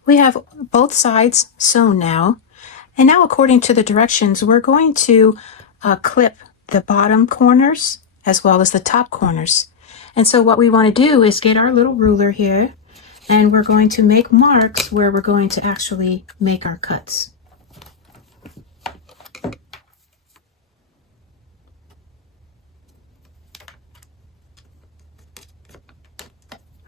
We have both sides sewn now, and now according to the directions, we're going to clip the bottom corners as well as the top corners. And so what we want to do is get our little ruler here, and we're going to make marks where we're going to actually make our cuts.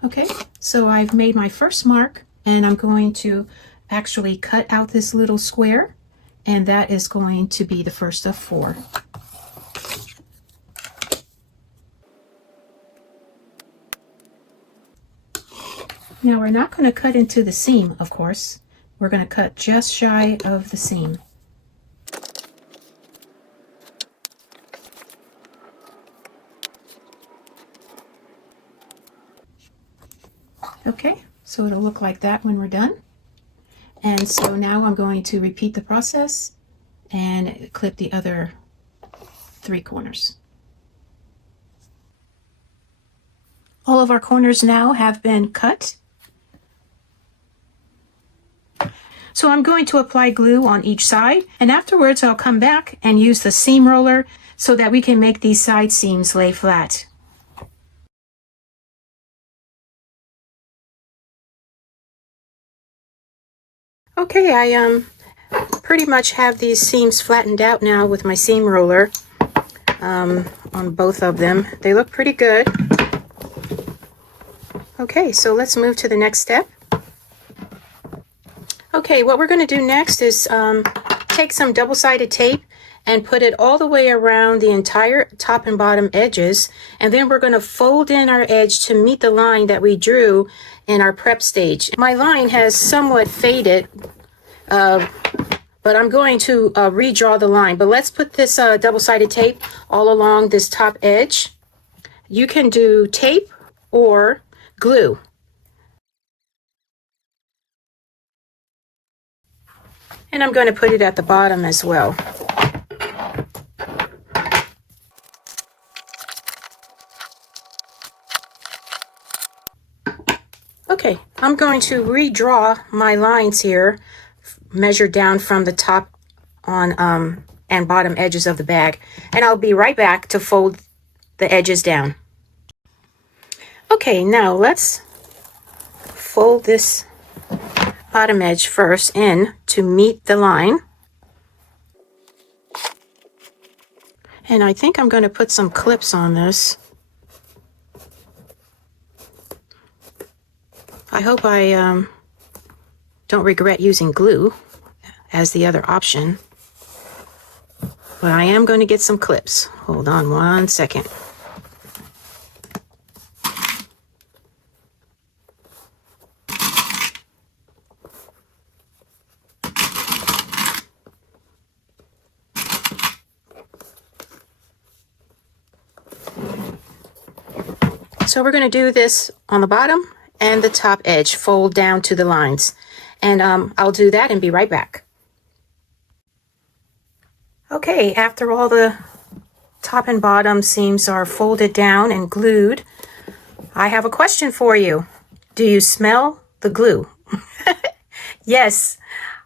Okay, so I've made my first mark, and I'm going to actually cut out this little square, and that is going to be the first of 4. Now we're not going to cut into the seam, of course. We're going to cut just shy of the seam. Okay, so it'll look like that when we're done. And so now I'm going to repeat the process and clip the other 3 corners. All of our corners now have been cut. So I'm going to apply glue on each side, and afterwards I'll come back and use the seam roller so that we can make these side seams lay flat. Okay, I pretty much have these seams flattened out now with my seam roller on both of them. They look pretty good. Okay, so let's move to the next step. Okay, what we're going to do next is take some double-sided tape and put it all the way around the entire top and bottom edges, and then we're going to fold in our edge to meet the line that we drew in our prep stage. My line has somewhat faded, but I'm going to redraw the line. But let's put this double-sided tape all along this top edge. You can do tape or glue. And I'm going to put it at the bottom as well. Okay, I'm going to redraw my lines here, measure down from the top on and bottom edges of the bag, and I'll be right back to fold the edges down. Okay, now let's fold this bottom edge first in to meet the line. And I think I'm going to put some clips on this. I hope I don't regret using glue as the other option. But I am going to get some clips. Hold on one second. So we're going to do this on the bottom and the top edge, fold down to the lines. And I'll do that and be right back. Okay, after all the top and bottom seams are folded down and glued, I have a question for you. Do you smell the glue? Yes,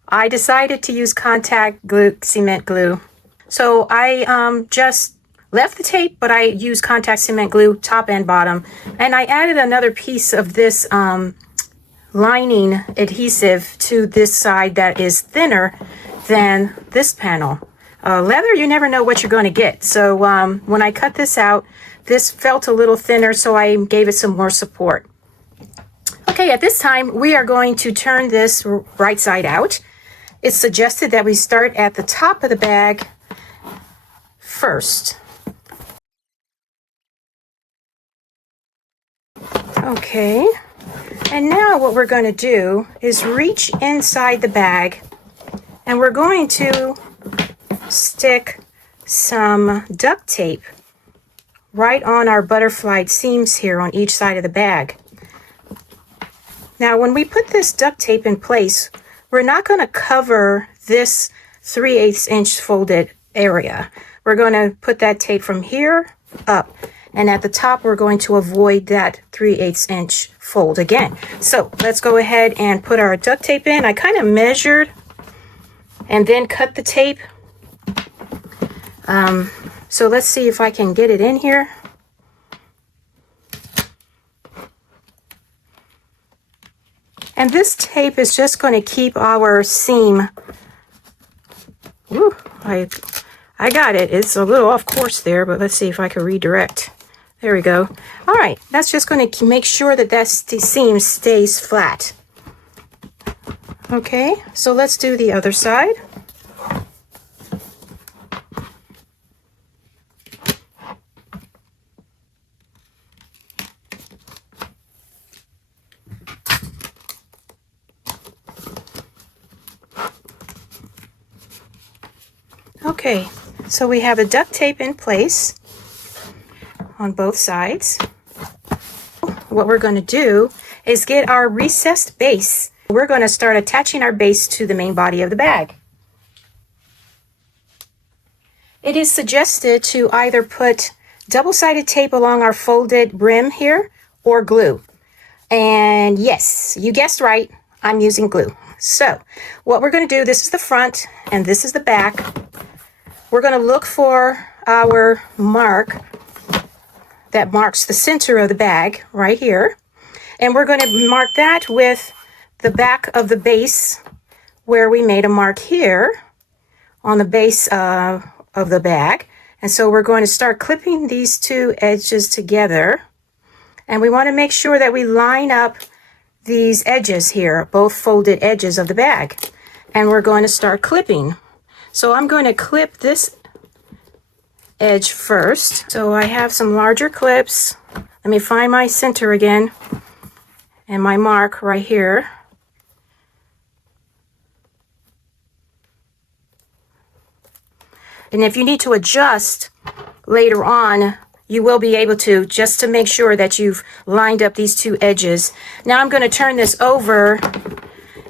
I decided to use contact glue, cement glue. So I just left the tape, but I used contact cement glue, top and bottom. And I added another piece of this lining adhesive to this side that is thinner than this panel. Leather, you never know what you're going to get. So when I cut this out, this felt a little thinner, so I gave it some more support. Okay, at this time, we are going to turn this right side out. It's suggested that we start at the top of the bag first. Okay, and now what we're going to do is reach inside the bag, and we're going to stick some duct tape right on our butterflied seams here on each side of the bag. Now, when we put this duct tape in place, we're not going to cover this 3/8 inch folded area. We're going to put that tape from here up. And at the top, we're going to avoid that 3/8 inch fold again. So let's go ahead and put our duct tape in. I kind of measured and then cut the tape. So let's see if I can get it in here. And this tape is just going to keep our seam. Ooh, I got it. It's a little off course there, but let's see if I can redirect. There we go. All right, that's just going to make sure that that seam stays flat. Okay, so let's do the other side. Okay, so we have the duct tape in place on both sides. What we're going to do is get our recessed base. We're going to start attaching our base to the main body of the bag. It is suggested to either put double-sided tape along our folded brim here or glue. And yes, you guessed right, I'm using glue. So what we're going to do, this is the front and this is the back. We're going to look for our mark that marks the center of the bag right here. And we're going to mark that with the back of the base where we made a mark here. on the base of the bag. And so we're going to start clipping these two edges together. And we want to make sure that we line up these edges here, both folded edges of the bag. And we're going to start clipping. So I'm going to clip this edge first. So I have some larger clips. Let me find my center again and my mark right here. And if you need to adjust later on, you will be able to, just to make sure that you've lined up these two edges. Now I'm going to turn this over,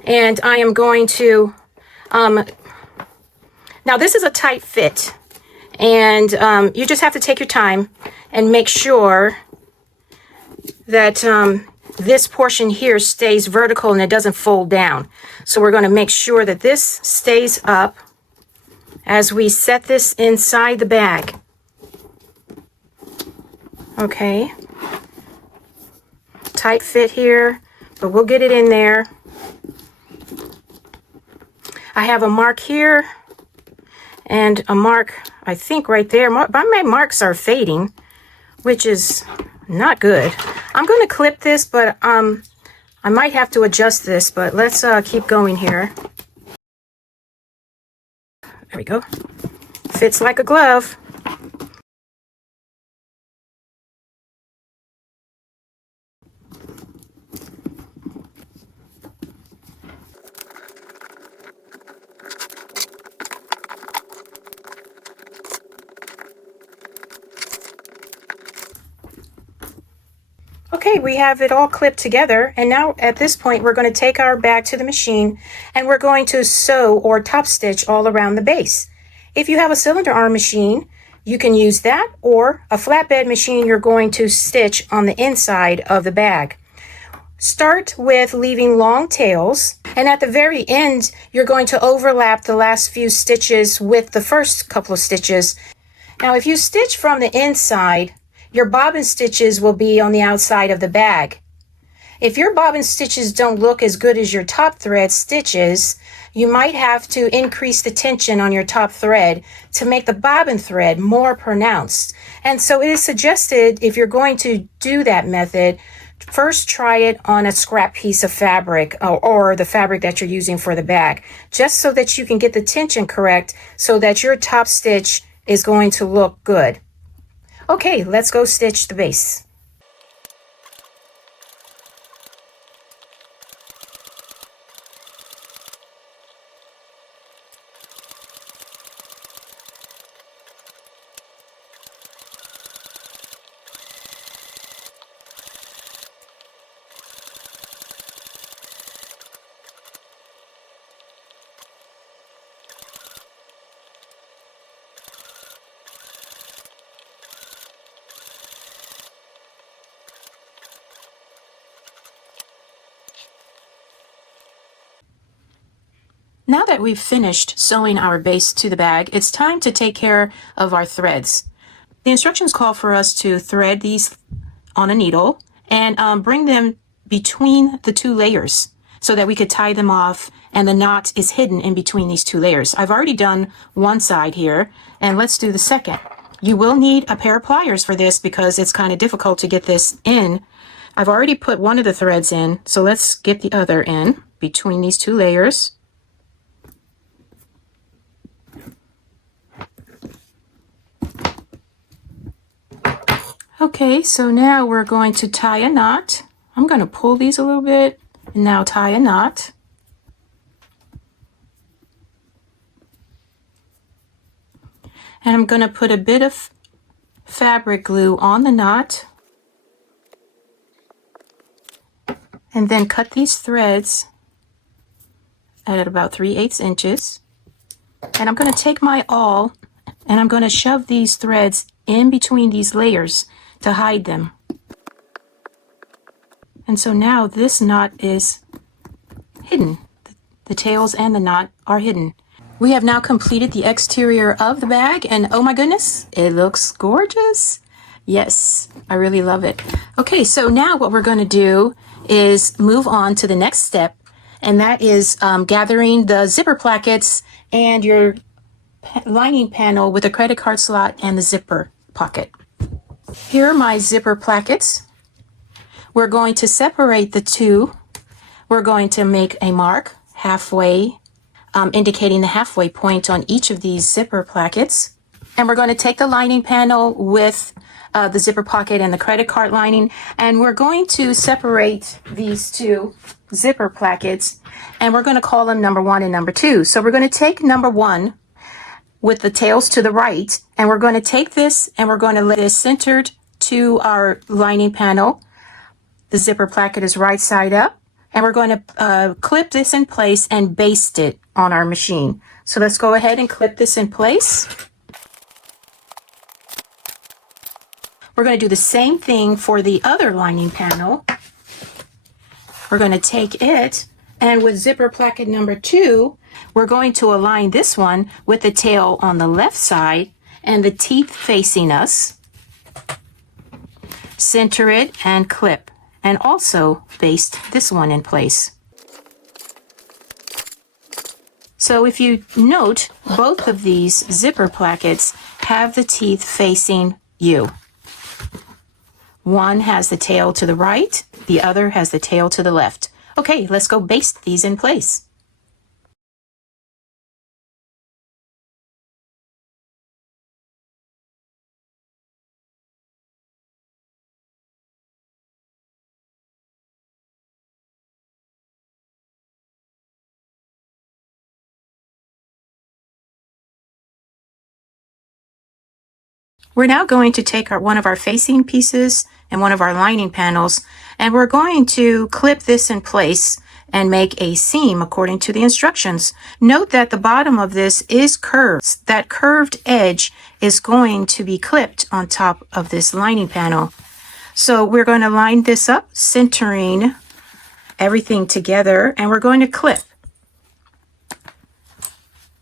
and I am going to, now this is a tight fit, and you just have to take your time and make sure that this portion here stays vertical and it doesn't fold down. So we're going to make sure that this stays up as we set this inside the bag. Okay. Tight fit here, but we'll get it in there. I have a mark here and a mark, I think, right there. But my marks are fading, which is not good. I'm going to clip this, but I might have to adjust this, but let's keep going here. There we go. Fits like a glove. Okay, we have it all clipped together, and now at this point we're going to take our bag to the machine and we're going to sew or top stitch all around the base. If you have a cylinder arm machine, you can use that, or a flatbed machine, you're going to stitch on the inside of the bag. Start with leaving long tails, and at the very end you're going to overlap the last few stitches with the first couple of stitches. Now if you stitch from the inside, your bobbin stitches will be on the outside of the bag. If your bobbin stitches don't look as good as your top thread stitches, you might have to increase the tension on your top thread to make the bobbin thread more pronounced. And so it is suggested, if you're going to do that method, first try it on a scrap piece of fabric or the fabric that you're using for the bag, just so that you can get the tension correct so that your top stitch is going to look good. Okay, let's go stitch the base. Now that we've finished sewing our base to the bag, it's time to take care of our threads. The instructions call for us to thread these on a needle and bring them between the two layers so that we could tie them off and the knot is hidden in between these two layers. I've already done one side here, and let's do the second. You will need a pair of pliers for this because it's kind of difficult to get this in. I've already put one of the threads in, so let's get the other in between these two layers. Okay, so now we're going to tie a knot. I'm going to pull these a little bit and now tie a knot. And I'm going to put a bit of fabric glue on the knot. And then cut these threads at about 3/8 inches. And I'm going to take my awl and I'm going to shove these threads in between these layers to hide them. And so now this knot is hidden. The tails and the knot are hidden. We have now completed the exterior of the bag, and oh my goodness, it looks gorgeous. Yes, I really love it. Okay, so now what we're going to do is move on to the next step, and that is gathering the zipper plackets and your lining panel with a credit card slot and the zipper pocket. Here are my zipper plackets. We're going to separate the two. We're going to make a mark halfway, indicating the halfway point on each of these zipper plackets. And we're going to take the lining panel with the zipper pocket and the credit card lining, and we're going to separate these two zipper plackets, and we're going to call them number 1 and number 2. So we're going to take number 1 with the tails to the right, and we're going to take this and we're going to let it centered to our lining panel. The zipper placket is right side up, and we're going to clip this in place and baste it on our machine. So let's go ahead and clip this in place. We're going to do the same thing for the other lining panel. We're going to take it, and with zipper placket number 2, we're going to align this one with the tail on the left side and the teeth facing us. Center it and clip, and also baste this one in place. So if you note, both of these zipper plackets have the teeth facing you. One has the tail to the right, the other has the tail to the left. Okay, let's go baste these in place. We're now going to take one of our facing pieces and one of our lining panels, and we're going to clip this in place and make a seam according to the instructions. Note that the bottom of this is curved. That curved edge is going to be clipped on top of this lining panel. So we're going to line this up, centering everything together, and we're going to clip.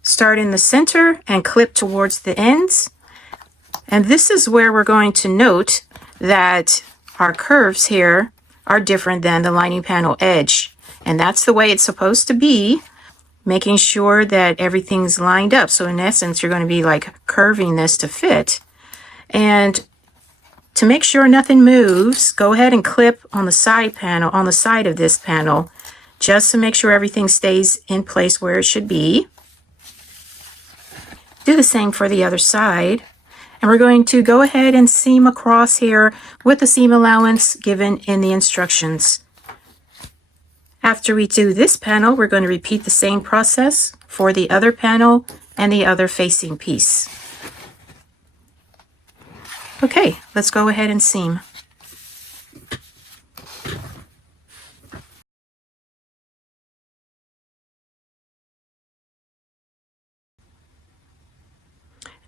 Start in the center and clip towards the ends. And this is where we're going to note that our curves here are different than the lining panel edge. And that's the way it's supposed to be, making sure that everything's lined up. So in essence, you're going to be like curving this to fit. And to make sure nothing moves, go ahead and clip on the side panel, on the side of this panel, just to make sure everything stays in place where it should be. Do the same for the other side. And we're going to go ahead and seam across here with the seam allowance given in the instructions. After we do this panel, we're going to repeat the same process for the other panel and the other facing piece. Okay, let's go ahead and seam.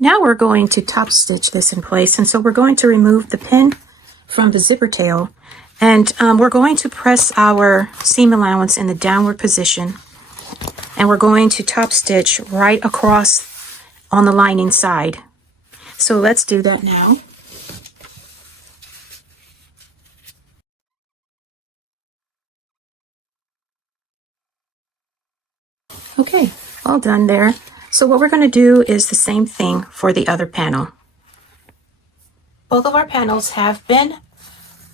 Now we're going to top stitch this in place, and so we're going to remove the pin from the zipper tail, and we're going to press our seam allowance in the downward position, and we're going to top stitch right across on the lining side. So let's do that now. Okay, all done there. So what we're going to do is the same thing for the other panel. Both of our panels have been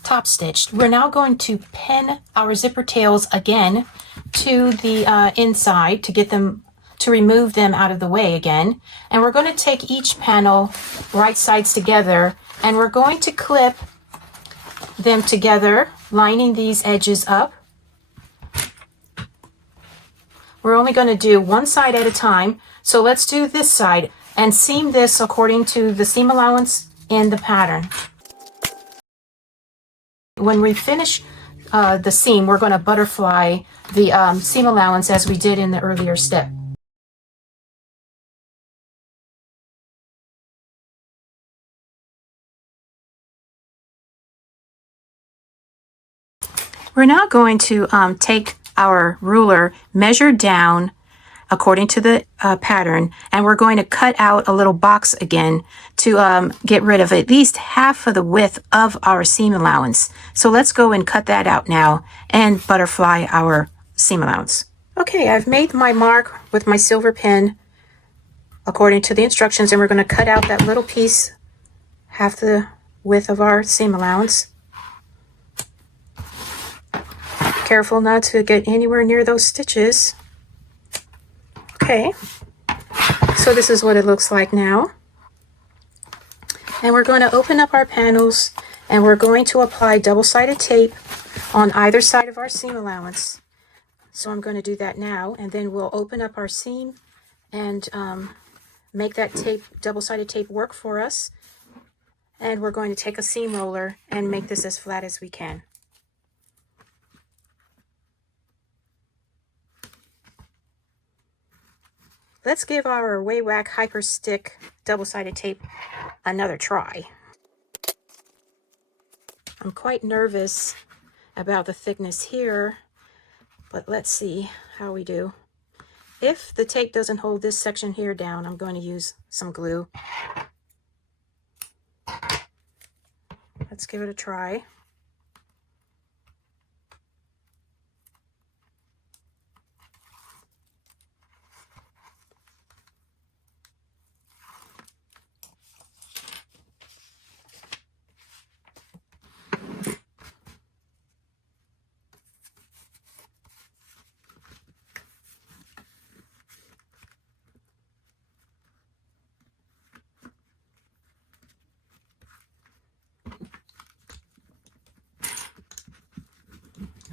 top stitched. We're now going to pin our zipper tails again to the inside to get them, to remove them out of the way again. And we're going to take each panel right sides together, and we're going to clip them together, lining these edges up. We're only going to do one side at a time. So let's do this side and seam this according to the seam allowance in the pattern. When we finish the seam, we're going to butterfly the seam allowance as we did in the earlier step. We're now going to take our ruler, measure down according to the pattern, and we're going to cut out a little box again to get rid of at least half of the width of our seam allowance. So let's go and cut that out now and butterfly our seam allowance. Okay, I've made my mark with my silver pin according to the instructions, and we're going to cut out that little piece, half the width of our seam allowance. Careful not to get anywhere near those stitches. Okay, so this is what it looks like now. And we're going to open up our panels, and we're going to apply double-sided tape on either side of our seam allowance. So I'm going to do that now, and then we'll open up our seam and make that tape, double-sided tape, work for us. And we're going to take a seam roller and make this as flat as we can. Let's give our Way-Wax Hyper Stick double-sided tape another try. I'm quite nervous about the thickness here, but let's see how we do. If the tape doesn't hold this section here down, I'm going to use some glue. Let's give it a try.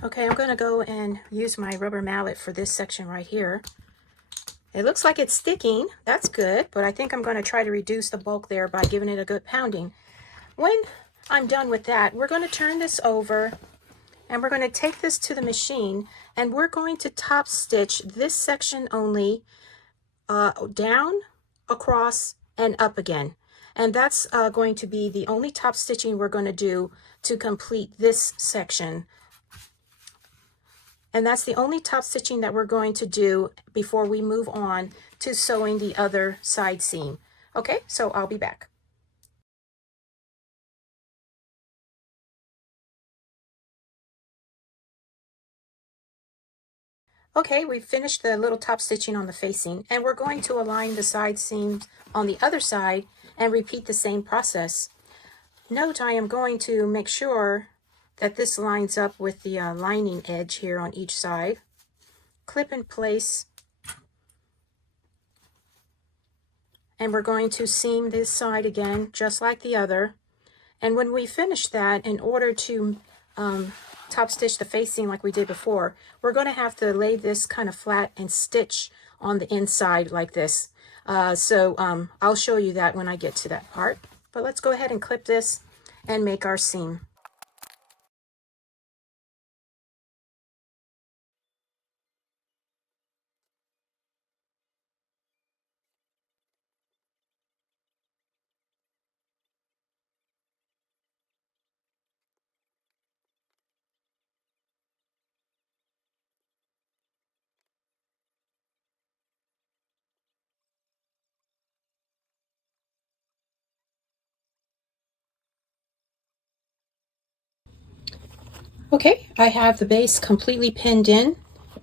Okay, I'm going to go and use my rubber mallet for this section right here. It looks like it's sticking. That's good, but I think I'm going to try to reduce the bulk there by giving it a good pounding. When I'm done with that, we're going to turn this over, and we're going to take this to the machine, and we're going to top stitch this section only, down, across, and up again. And that's going to be the only top stitching we're going to do to complete this section. And that's the only top stitching that we're going to do before we move on to sewing the other side seam. Okay, so I'll be back. Okay, we've finished the little top stitching on the facing, and we're going to align the side seams on the other side and repeat the same process. Note, I am going to make sure that this lines up with the lining edge here on each side. Clip in place, and we're going to seam this side again just like the other. And when we finish that, in order to top stitch the facing like we did before, we're going to have to lay this kind of flat and stitch on the inside like this. I'll show you that when I get to that part, but let's go ahead and clip this and make our seam. Okay, I have the base completely pinned in,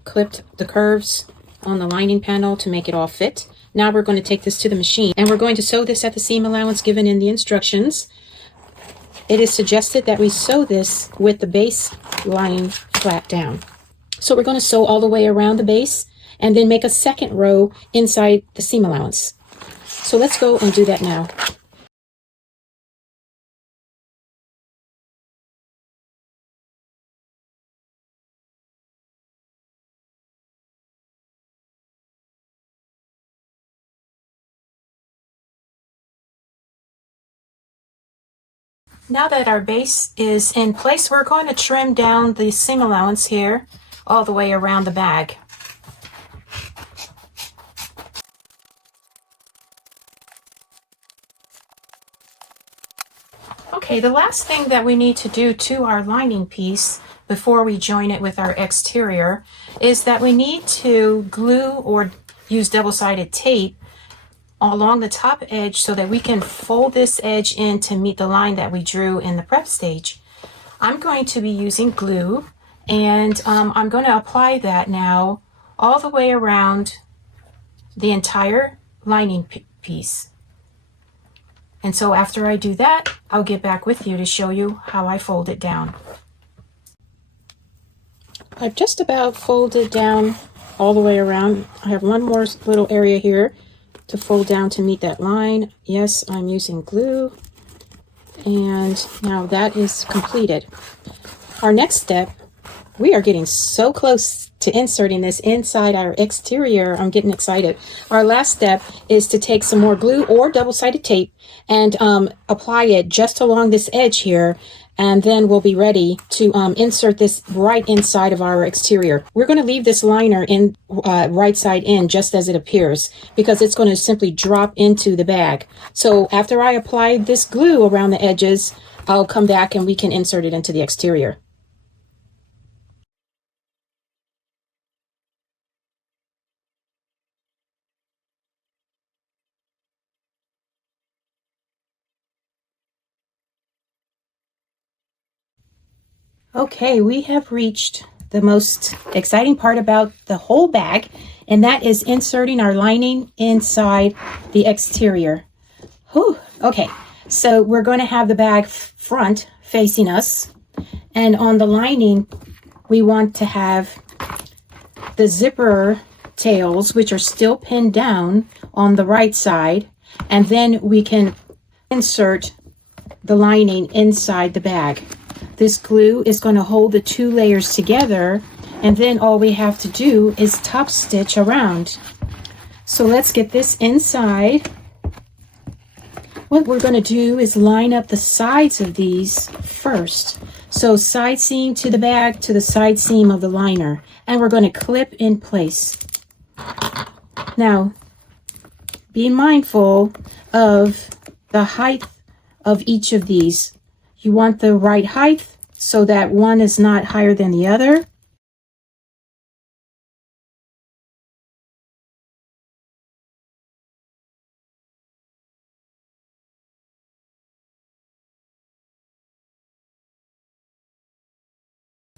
clipped the curves on the lining panel to make it all fit. Now we're going to take this to the machine, and we're going to sew this at the seam allowance given in the instructions. It is suggested that we sew this with the base lying flat down. So we're going to sew all the way around the base and then make a second row inside the seam allowance. So let's go and do that now. Now that our base is in place, we're going to trim down the seam allowance here all the way around the bag. Okay, the last thing that we need to do to our lining piece before we join it with our exterior is that we need to glue or use double-sided tape along the top edge so that we can fold this edge in to meet the line that we drew in the prep stage. I'm going to be using glue, and I'm going to apply that now all the way around the entire lining piece. And so after I do that, I'll get back with you to show you how I fold it down. I've just about folded down all the way around. I have one more little area here to fold down to meet that line. Yes, I'm using glue. And now that is completed. Our next step, we are getting so close to inserting this inside our exterior. I'm getting excited. Our last step is to take some more glue or double-sided tape and apply it just along this edge here, and then we'll be ready to insert this right inside of our exterior. We're going to leave this liner in right side in just as it appears, because it's going to simply drop into the bag. So after I apply this glue around the edges, I'll come back and we can insert it into the exterior. Okay, we have reached the most exciting part about the whole bag, and that is inserting our lining inside the exterior. Whew. Okay, so we're going to have the bag front facing us, and on the lining, we want to have the zipper tails, which are still pinned down on the right side, and then we can insert the lining inside the bag. This glue is going to hold the two layers together, and then all we have to do is top stitch around. So let's get this inside. What we're going to do is line up the sides of these first. So side seam to the bag to the side seam of the liner, and we're going to clip in place. Now, be mindful of the height of each of these. You want the right height so that one is not higher than the other.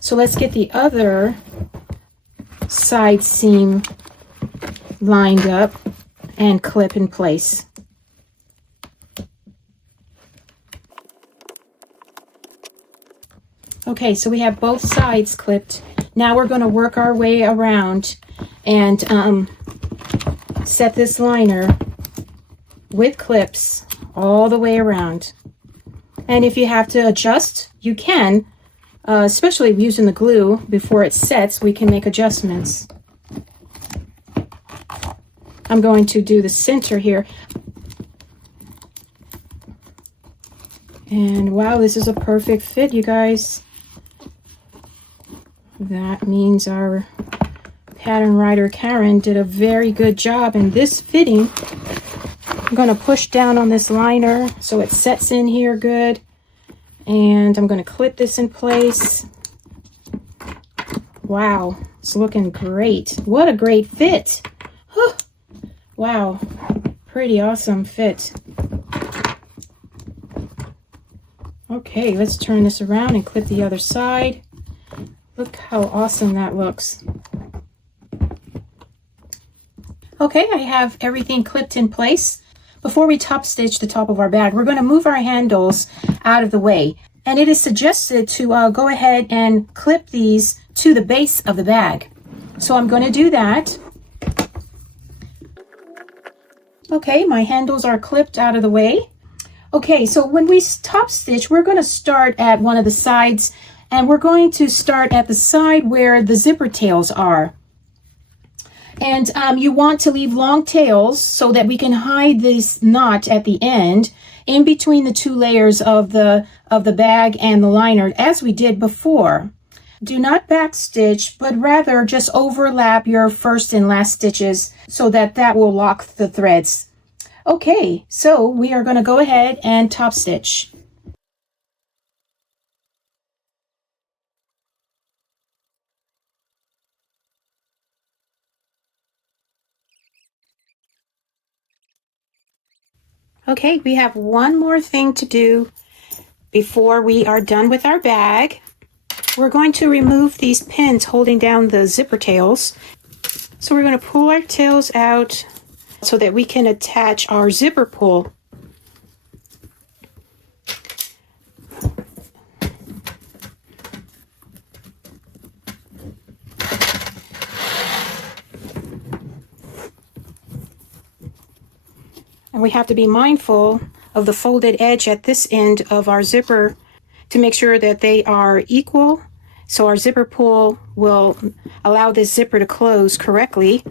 So let's get the other side seam lined up and clip in place. Okay, so we have both sides clipped. Now we're going to work our way around and set this liner with clips all the way around. And if you have to adjust, you can, especially using the glue before it sets, we can make adjustments. I'm going to do the center here. And wow, this is a perfect fit, you guys. That means our pattern writer Karin did a very good job in this fitting. I'm going to push down on this liner so it sets in here good. And I'm going to clip this in place. Wow, it's looking great. What a great fit. Whew. Wow, pretty awesome fit. Okay, let's turn this around and clip the other side. Look how awesome that looks. Okay, I have everything clipped in place. Before we top stitch the top of our bag, we're going to move our handles out of the way. And it is suggested to go ahead and clip these to the base of the bag. So I'm going to do that. Okay, my handles are clipped out of the way. Okay, so when we top stitch, we're going to start at one of the sides, and we're going to start at the side where the zipper tails are. And you want to leave long tails so that we can hide this knot at the end in between the two layers of the bag and the liner, as we did before. Do not backstitch, but rather just overlap your first and last stitches so that will lock the threads. Okay, so we are going to go ahead and top stitch. Okay, we have one more thing to do before we are done with our bag. We're going to remove these pins holding down the zipper tails. So we're going to pull our tails out so that we can attach our zipper pull. And we have to be mindful of the folded edge at this end of our zipper to make sure that they are equal, so our zipper pull will allow this zipper to close correctly.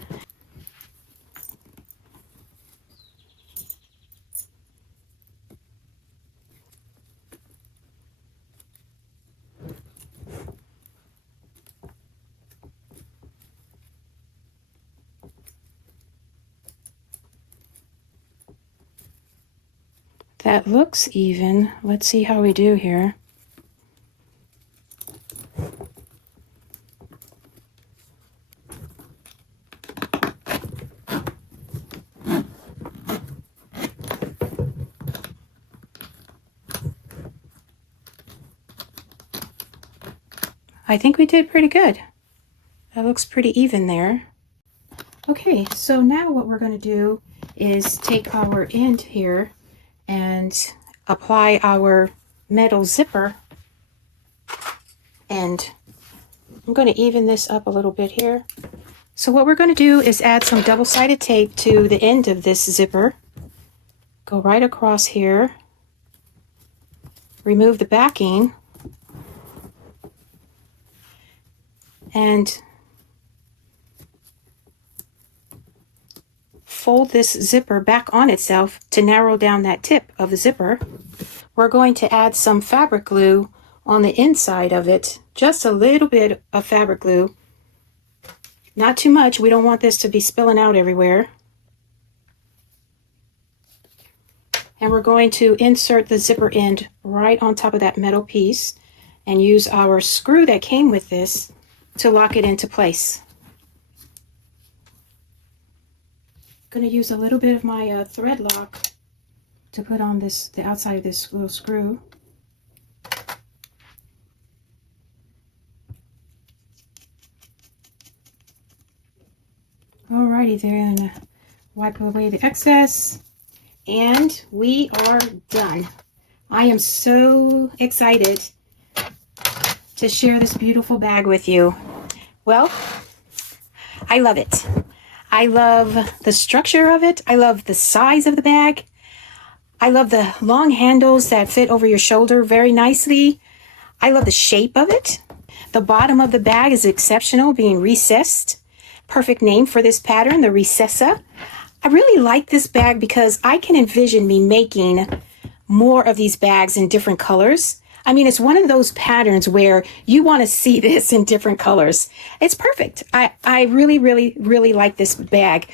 That looks even. Let's see how we do here. I think we did pretty good. That looks pretty even there. Okay, so now what we're going to do is take our end here and apply our metal zipper, and I'm going to even this up a little bit here. So what we're going to do is add some double-sided tape to the end of this zipper. Go right across here, remove the backing, and fold this zipper back on itself to narrow down that tip of the zipper. We're going to add some fabric glue on the inside of it, just a little bit of fabric glue. Not too much, we don't want this to be spilling out everywhere. And we're going to insert the zipper end right on top of that metal piece and use our screw that came with this to lock it into place. Going to use a little bit of my thread lock to put on the outside of this little screw. Alrighty there, and wipe away the excess, and we are done. I am so excited to share this beautiful bag with you. Well, I love it. I love the structure of it. I love the size of the bag. I love the long handles that fit over your shoulder very nicely. I love the shape of it. The bottom of the bag is exceptional, being recessed. Perfect name for this pattern, the Recessa. I really like this bag because I can envision me making more of these bags in different colors. I mean, it's one of those patterns where you want to see this in different colors. It's perfect. I really, really, really like this bag.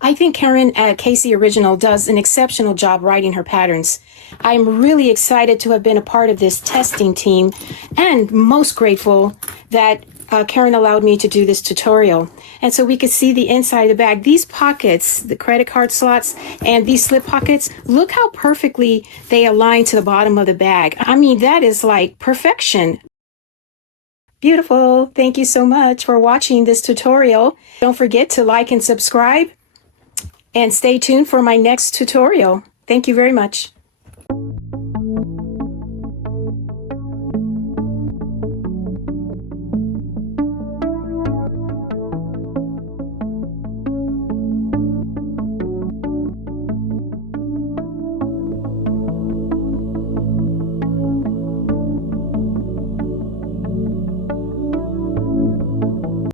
I think Karin at KC Original does an exceptional job writing her patterns. I'm really excited to have been a part of this testing team, and most grateful that Karin allowed me to do this tutorial. And so we could see the inside of the bag. These pockets, the credit card slots, and these slip pockets, look how perfectly they align to the bottom of the bag. I mean, that is like perfection. Beautiful. Thank you so much for watching this tutorial. Don't forget to like and subscribe, and stay tuned for my next tutorial. Thank you very much.